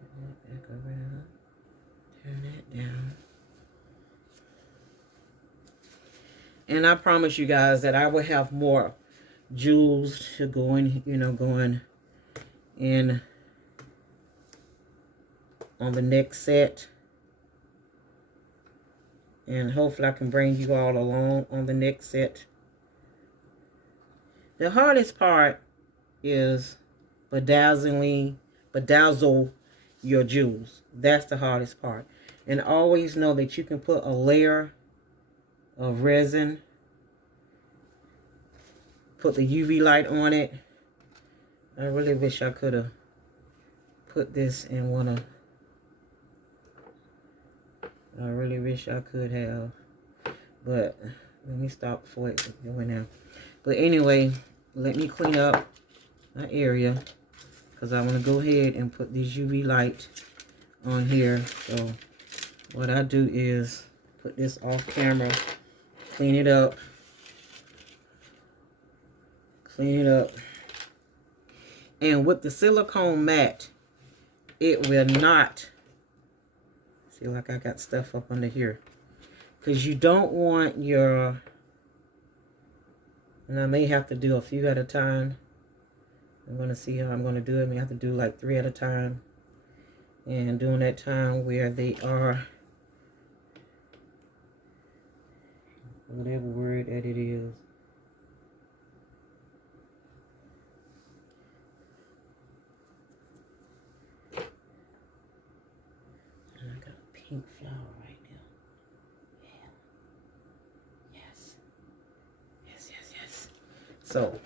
Turn that back around. Turn that down. And I promise you guys that I will have more jewels to go in, going in on the next set. And hopefully I can bring you all along on the next set. The hardest part is bedazzle your jewels. That's the hardest part. And always know that you can put a layer of resin. Put the UV light on it. I really wish I could have put this in one of... I really wish I could have, but let me stop before it's going out. But anyway, let me clean up my area, because I want to go ahead and put this UV light on here. So what I do is put this off camera, clean it up, and with the silicone mat, it will not... See, like I got stuff up under here. Because you don't want your... And I may have to do a few at a time. I'm going to see how I'm going to do it. I may have to do like 3 at a time. And during that time where they are... Whatever word that it is. Pink flower right now. Yeah. Yes. So,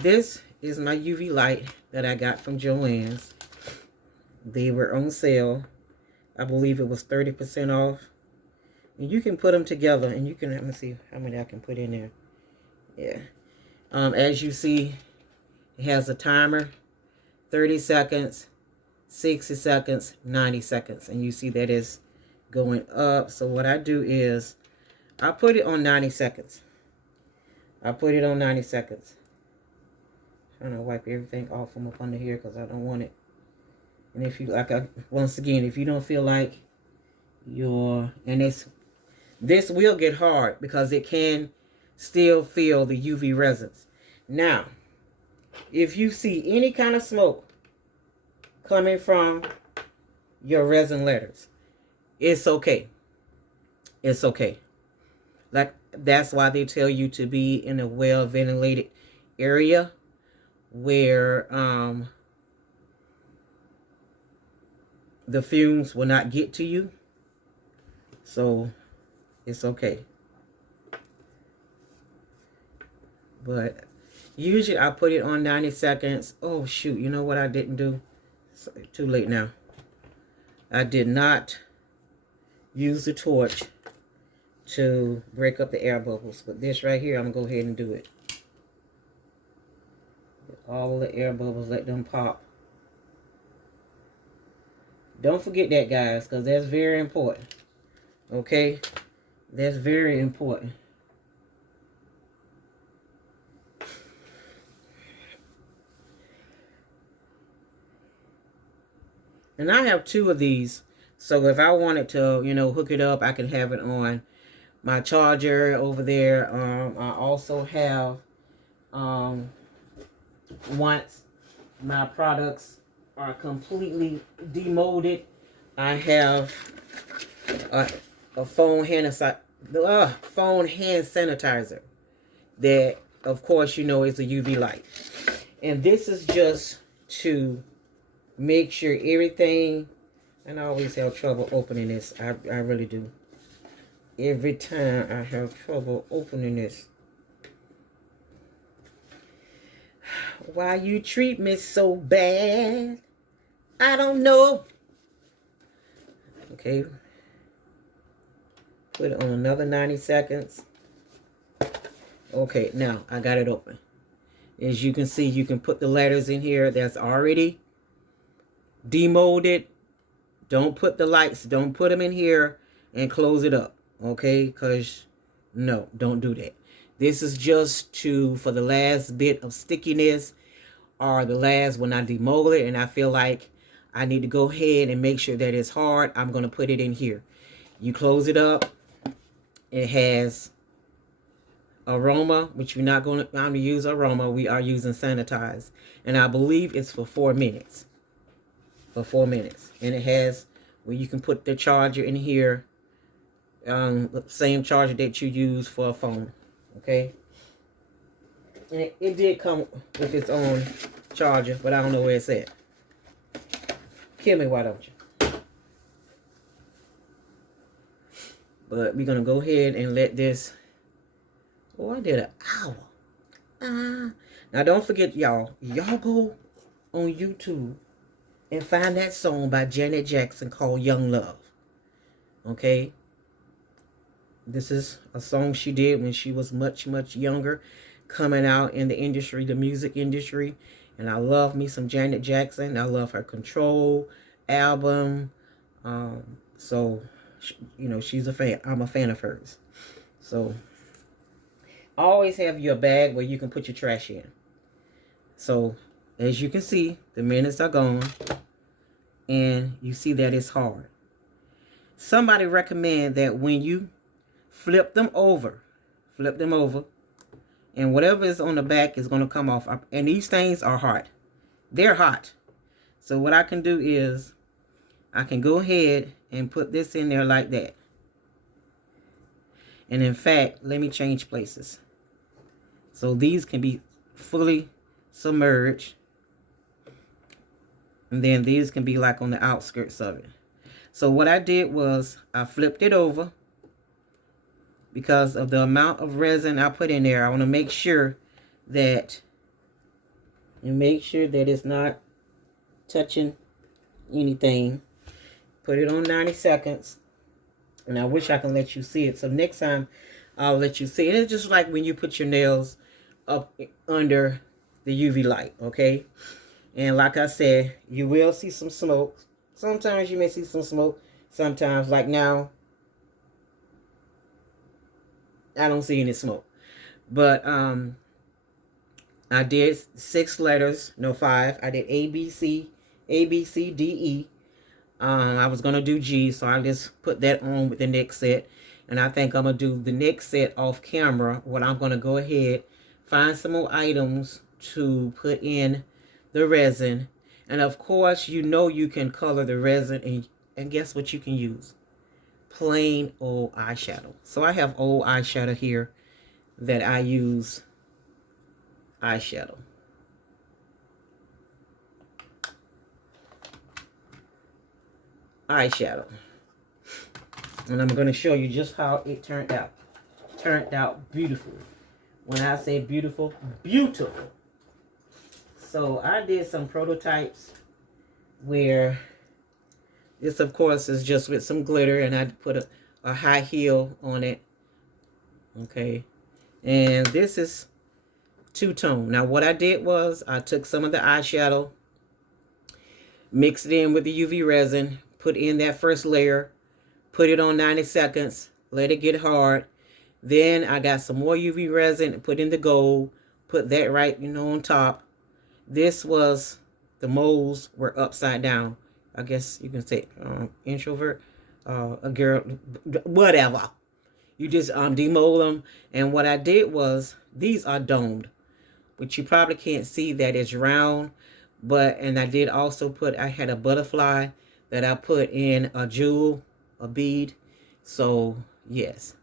this is my UV light that I got from Joann's. They were on sale. I believe it was 30% off. And you can put them together, and you can, let me see how many I can put in there. Yeah. As you see, it has a timer, 30 seconds, 60 seconds, 90 seconds. And you see that it's going up. So what I do is I put it on 90 seconds. I put it on 90 seconds. I'm trying to wipe everything off from up under here because I don't want it. And if you, once again, if you don't feel like this will get hard because it can still feel the UV resins. Now, if you see any kind of smoke coming from your resin letters, it's okay. It's okay. Like, that's why they tell you to be in a well-ventilated area where the fumes will not get to you. So it's okay. But usually I put it on 90 seconds. Oh shoot, you know what I didn't do? Sorry, too late now. I did not use the torch to break up the air bubbles. But this right here, I'm going to go ahead and do it. All the air bubbles, let them pop. Don't forget that, guys, because that's very important. Okay? That's very important. And I have 2 of these. So if I wanted to, hook it up, I can have it on my charger over there. I also have, once my products are completely demolded, I have a phone hand sanitizer that, of course, is a UV light. And this is just to make sure everything, and I always have trouble opening this. I really do. Every time I have trouble opening this. Why you treat me so bad? I don't know. Okay. Put it on another 90 seconds. Okay, now I got it open. As you can see, you can put the letters in here that's already demolded. Don't put the lights, don't put them in here and close it up. Okay, because no, don't do that. This is just for the last bit of stickiness, or the last when I demold it and I feel like I need to go ahead and make sure that it's hard. I'm going to put it in here. You close it up. It has aroma, which we're not going to use aroma. We are using sanitize. And I believe it's for 4 minutes. For 4 minutes. And it has where you can put the charger in here. The same charger that you use for a phone. Okay. And it did come with its own charger, but I don't know where it's at. Kill me, why don't you? But we're going to go ahead and let this. Oh, I did an hour. Now, don't forget, y'all. Y'all go on YouTube and find that song by Janet Jackson called Young Love. Okay? This is a song she did when she was much, much younger, coming out in the industry, the music industry. And I love me some Janet Jackson. I love her Control album. So, she's a fan. I'm a fan of hers. So, always have your bag where you can put your trash in. So, as you can see, the minutes are gone. And you see that it's hard. Somebody recommend that when you flip them over, and whatever is on the back is going to come off. And these things are hot. They're hot. So what I can do is I can go ahead and put this in there like that. And in fact, let me change places. So these can be fully submerged. And then these can be like on the outskirts of it. So what I did was I flipped it over. Because of the amount of resin I put in there, I want to make sure that it's not touching anything. Put it on 90 seconds. And I wish I can let you see it. So next time, I'll let you see it. It's just like when you put your nails up under the UV light, okay? And like I said, you will see some smoke. Sometimes you may see some smoke. Sometimes, like now, I don't see any smoke. But I did 6 letters, no 5. I did A, B, C, D, E. I was going to do G, so I just put that on with the next set. And I think I'm going to do the next set off camera. What I'm going to go ahead, find some more items to put in the resin. And of course, you know you can color the resin. And guess what you can use? Plain old eyeshadow. So I have old eyeshadow here that I use eyeshadow. And I'm going to show you just how it turned out. Turned out beautiful. When I say beautiful, beautiful. So I did some prototypes where this, of course, is just with some glitter, and I put a high heel on it. Okay. And this is two-tone. Now, what I did was I took some of the eyeshadow, mixed it in with the UV resin, put in that first layer, put it on 90 seconds, let it get hard. Then I got some more UV resin and put in the gold, put that right, on top. This was, the molds were upside down. I guess you can say introvert, a girl, whatever. You just demold them. And what I did was, these are domed, which you probably can't see that it's round. And I did also I had a butterfly that I put in a jewel, a bead. So, yes.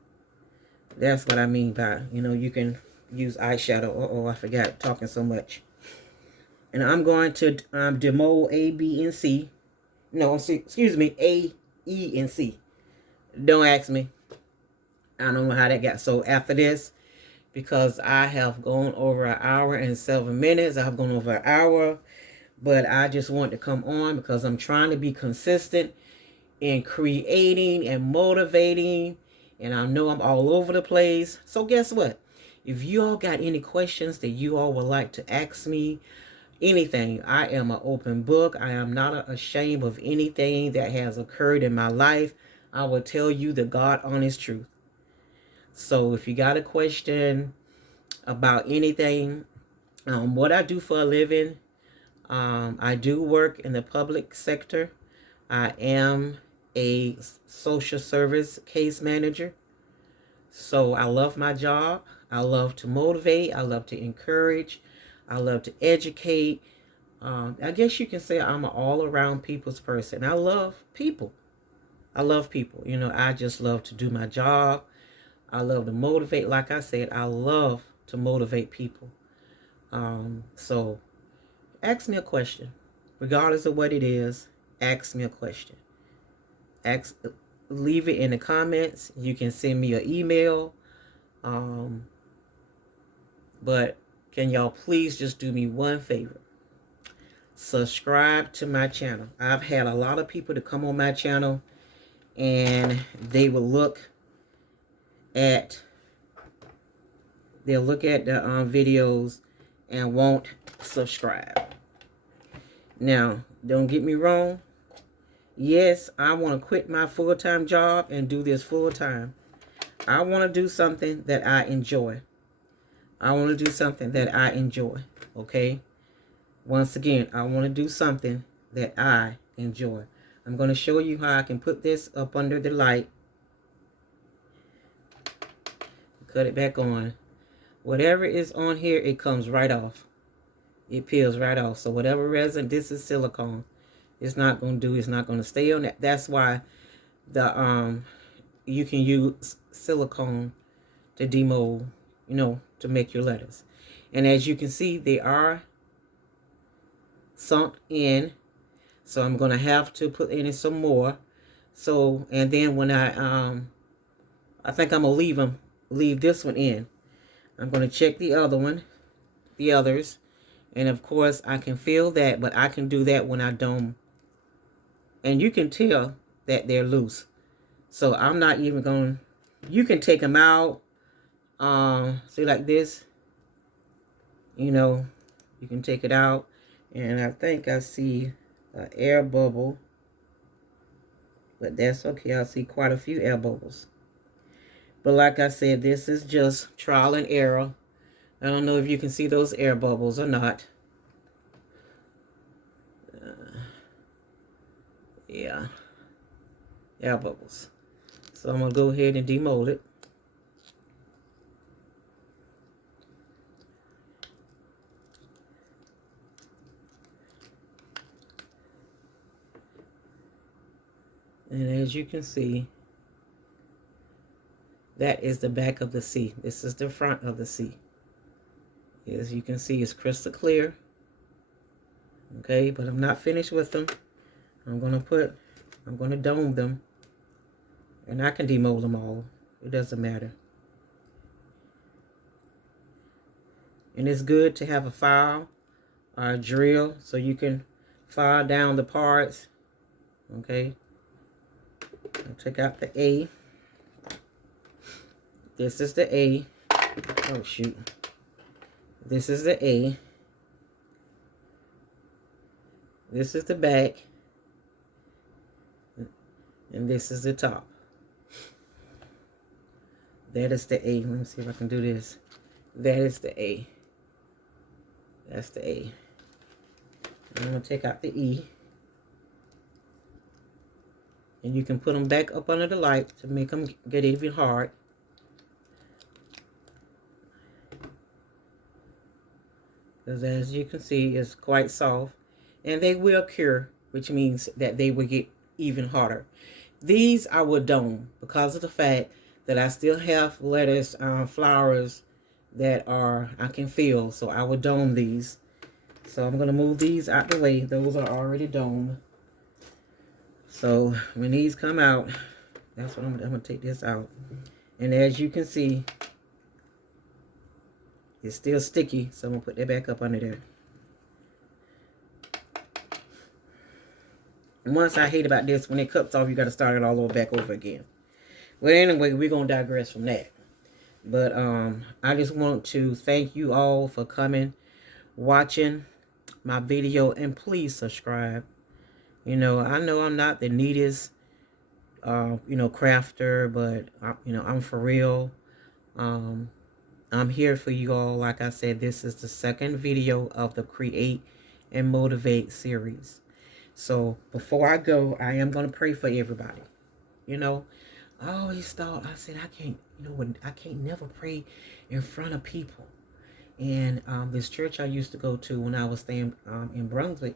That's what I mean by, you can use eyeshadow. I forgot talking so much. And I'm going to demold A, B, and C. No, excuse me, A, E, and C. Don't ask me. I don't know how that got. So after this, because I have gone over an hour and 7 minutes, I've gone over an hour, but I just want to come on because I'm trying to be consistent in creating and motivating, and I know I'm all over the place. So guess what? If you all got any questions that you all would like to ask me, anything, I am an open book. I am not ashamed of anything that has occurred in my life. I will tell you the God honest truth. So if you got a question about anything, what I do for a living, I do work in the public sector. I am a social service case manager. So I love my job. I love to motivate. I love to encourage. I love to educate. I guess you can say I'm an all-around people's person. I love people. I love people. I just love to do my job. I love to motivate. Like I said, I love to motivate people. So ask me a question. Regardless of what it is, ask me a question. Leave it in the comments. You can send me an email. But can y'all please just do me one favor? Subscribe to my channel. I've had a lot of people to come on my channel, and they will look at the videos and won't subscribe. Now, don't get me wrong. Yes, I want to quit my full-time job and do this full-time. I want to do something that I enjoy. Okay? Once again, I want to do something that I enjoy. I'm going to show you how I can put this up under the light. Cut it back on. Whatever is on here, it comes right off. It peels right off. So whatever resin, this is silicone. It's not going to stay on that. That's why you can use silicone to demold, to make your letters. And as you can see, they are sunk in. So I'm going to have to put in some more. So, and then when I think I'm going to leave this one in. I'm going to check the others. And of course, I can feel that, but I can do that when I don't. And you can tell that they're loose. So I'm not even going, you can take them out. See, like this. you know, you can take it out. And I think I see an air bubble, but that's okay. I see quite a few air bubbles. But like I said, this is just trial and error. I don't know if you can see those air bubbles or not. Yeah, air bubbles. So I'm going to go ahead and demold it. And as you can see, that is the back of the C. This is the front of the C. As you can see, it's crystal clear. Okay, but I'm not finished with them. I'm going to dome them. And I can demold them all. It doesn't matter. And it's good to have a file or a drill so you can file down the parts. Okay. I'll take out the A. This is the A. Oh, shoot. This is the A. This is the back. And this is the top. That is the A. Let me see if I can do this. That is the A. That's the A. I'm going to take out the E. And you can put them back up under the light to make them get even hard. Because as you can see, it's quite soft. And they will cure, which means that they will get even harder. These I will dome because of the fact that I still have lettuce, flowers that I can feel. So I will dome these. So I'm going to move these out the way. Those are already domed. So when these come out, that's what I'm going to take this out. And as you can see, it's still sticky. So I'm going to put that back up under there. And once I hate about this, when it cuts off, you got to start it all over back over again. Well, anyway, we're going to digress from that. But I just want to thank you all for coming, watching my video, and please subscribe. I know I'm not the neatest, crafter, but, I'm for real. I'm here for you all. Like I said, this is the second video of the Create and Motivate series. So before I go, I am going to pray for everybody. I always thought, I said, I can't never pray in front of people. And this church I used to go to when I was staying in Brunswick,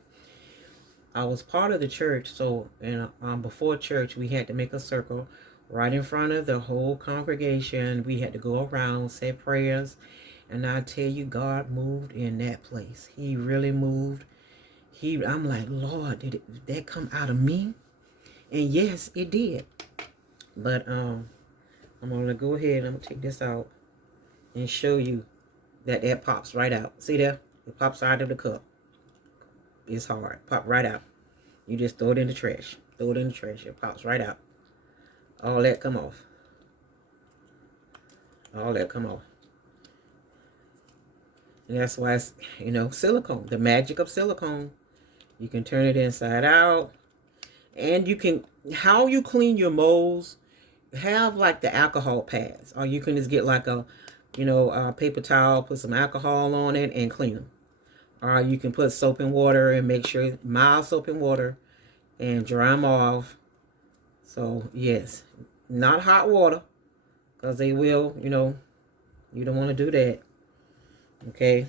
I was part of the church. So before church, we had to make a circle right in front of the whole congregation. We had to go around, say prayers. And I tell you, God moved in that place. He really moved. I'm like, Lord, did that come out of me? And yes, it did. But I'm going to go ahead and I'm going to take this out and show you that pops right out. See there? It pops out of the cup. It's hard. Pop right out. You just throw it in the trash. Throw it in the trash. It pops right out. All that come off. All that come off. And that's why it's, silicone. The magic of silicone. You can turn it inside out. And you can, how you clean your molds, have like the alcohol pads. Or you can just get like a paper towel, put some alcohol on it and clean them. Or you can put soap and water and make sure, mild soap and water, and dry them off. So, yes, not hot water, because they will, you don't want to do that. Okay.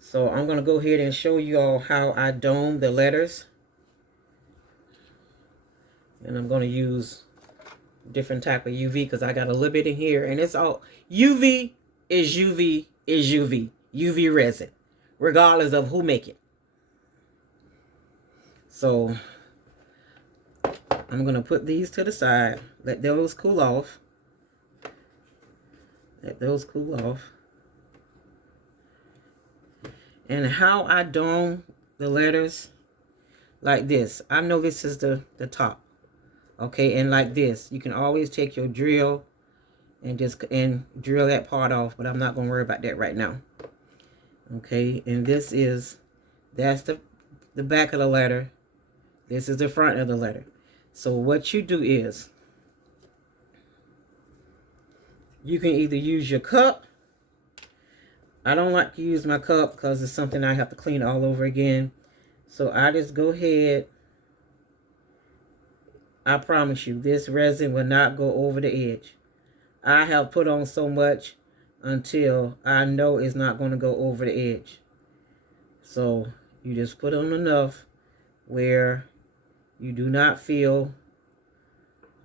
So, I'm going to go ahead and show you all how I dome the letters. And I'm going to use different type of UV because I got a little bit in here. And it's all, UV is UV is UV. UV resin, regardless of who make it. So I'm going to put these to the side. Let those cool off. Let those cool off. And how I dome the letters, like this. I know this is the top. Okay, and like this. You can always take your drill and drill that part off, but I'm not going to worry about that right now. Okay, and that's the back of the letter. This is the front of the letter. So what you do is, you can either use your cup. I don't like to use my cup because it's something I have to clean all over again. So I just go ahead. I promise you, this resin will not go over the edge. I have put on so much until I know it's not going to go over the edge. So you just put on enough where you do not feel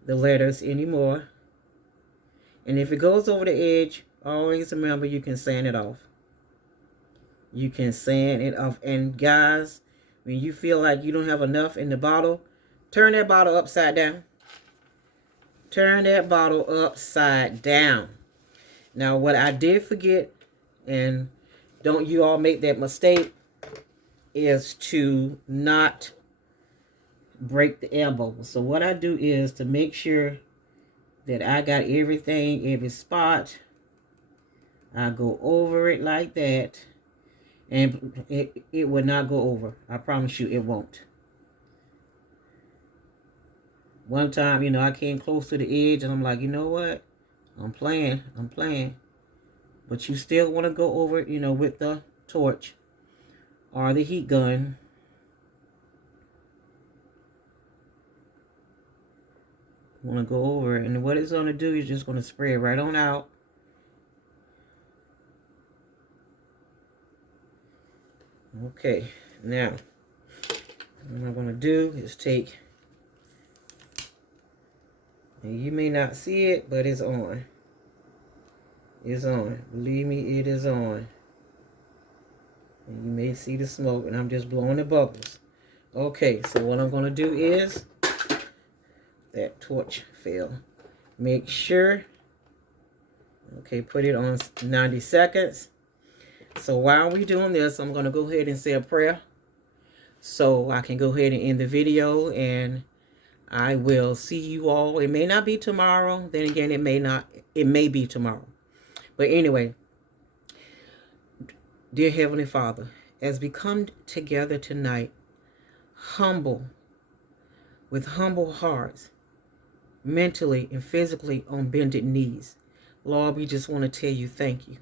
the letters anymore. And if it goes over the edge, always remember you can sand it off. You can sand it off. And guys, when you feel like you don't have enough in the bottle, turn that bottle upside down. Turn that bottle upside down. Now, what I did forget, and don't you all make that mistake, is to not break the air bubble. So what I do is, to make sure that I got everything, every spot, I go over it like that. And it will not go over. I promise you it won't. One time, you know, I came close to the edge and I'm like, you know what? I'm playing. But you still want to go over, you know, with the torch or the heat gun. Want to go over it. And what it's going to do is just going to spray it right on out. Okay, now what I'm going to do is take, and you may not see it, but it's on. It's on. Believe me, it is on. And you may see the smoke, and I'm just blowing the bubbles. Okay, so what I'm going to do is, that torch fell. Make sure, okay, put it on 90 seconds. So while we're doing this, I'm going to go ahead and say a prayer so I can go ahead and end the video, and I will see you all. It may not be tomorrow. Then again, it may be tomorrow. But anyway, dear Heavenly Father, as we come together tonight, with humble hearts, mentally and physically on bended knees, Lord, we just want to tell you thank you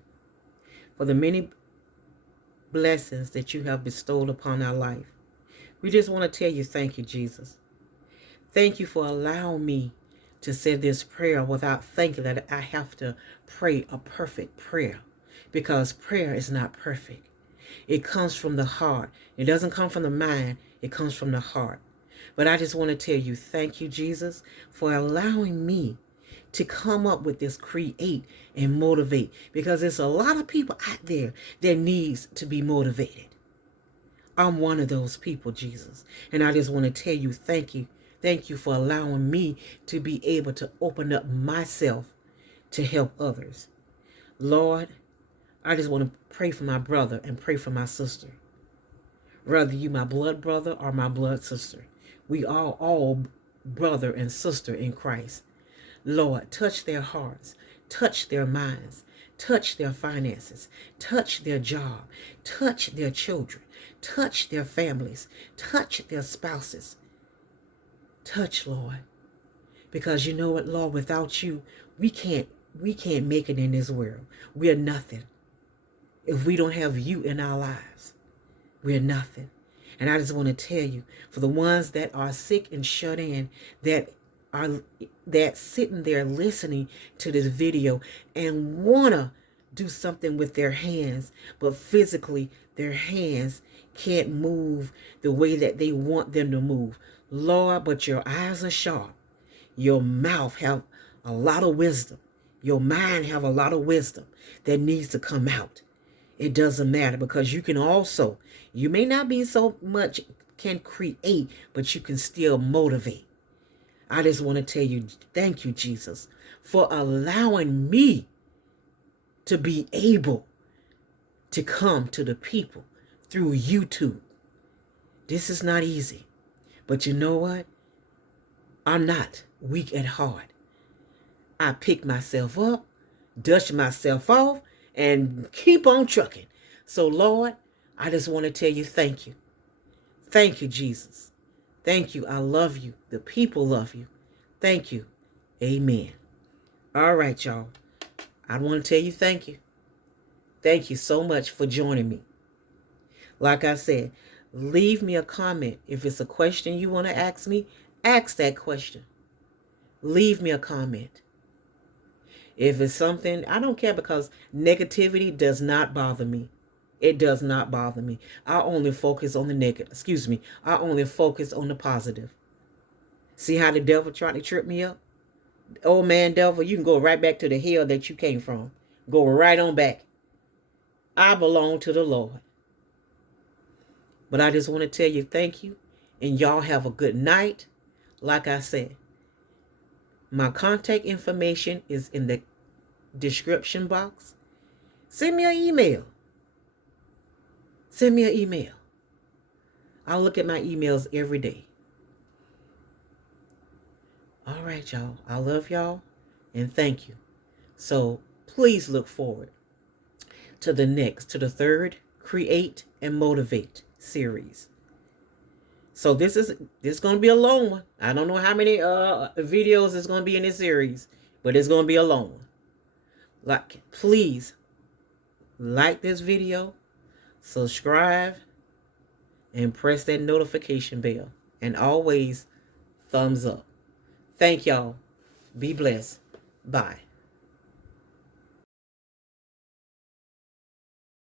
for the many blessings that you have bestowed upon our life. We just want to tell you thank you, Jesus. Thank you for allowing me to say this prayer without thinking that I have to pray a perfect prayer, because prayer is not perfect. It comes from the heart. It doesn't come from the mind. It comes from the heart. But I just want to tell you thank you, Jesus, for allowing me to come up with this create and motivate, because there's a lot of people out there that needs to be motivated. I'm one of those people, Jesus. And I just want to tell you thank you. Thank you for allowing me to be able to open up myself to help others. Lord, I just want to pray for my brother and pray for my sister. Whether you my blood brother or my blood sister, we are all brother and sister in Christ. Lord, touch their hearts, touch their minds, touch their finances, touch their job, touch their children, touch their families, touch their spouses. Touch, Lord. Because you know what, Lord, without you, we can't make it in this world. We are nothing. If we don't have you in our lives, we're nothing. And I just want to tell you, for the ones that are sick and shut in, that sitting there listening to this video and want to do something with their hands, but physically their hands can't move the way that they want them to move. Lord, but your eyes are sharp. Your mouth have a lot of wisdom. Your mind have a lot of wisdom that needs to come out. It doesn't matter, because you can also, you may not be so much can create, but you can still motivate. I just want to tell you, thank you, Jesus, for allowing me to be able to come to the people through YouTube. This is not easy, but you know what? I'm not weak at heart. I pick myself up, dust myself off, and keep on trucking. So, Lord, I just want to tell you thank you. Thank you, Jesus. Thank you. I love you. The people love you. Thank you. Amen. All right, y'all. I want to tell you thank you. Thank you so much for joining me. Like I said, leave me a comment. If it's a question you want to ask me, ask that question. Leave me a comment. If it's something, I don't care, because negativity does not bother me. It does not bother me. I only focus on the negative. Excuse me. I only focus on the positive. See how the devil tried to trip me up? Old man devil, you can go right back to the hell that you came from. Go right on back. I belong to the Lord. But I just want to tell you thank you. And y'all have a good night. Like I said, my contact information is in the description box. Send me an email. Send me an email. I look at my emails every day. All right, y'all. I love y'all and thank you. So please look forward to the third Create and Motivate series. So this is going to be a long one. I don't know how many videos is going to be in this series, but it's going to be a long one. Please like this video, subscribe, and press that notification bell. And always thumbs up. Thank y'all. Be blessed. Bye.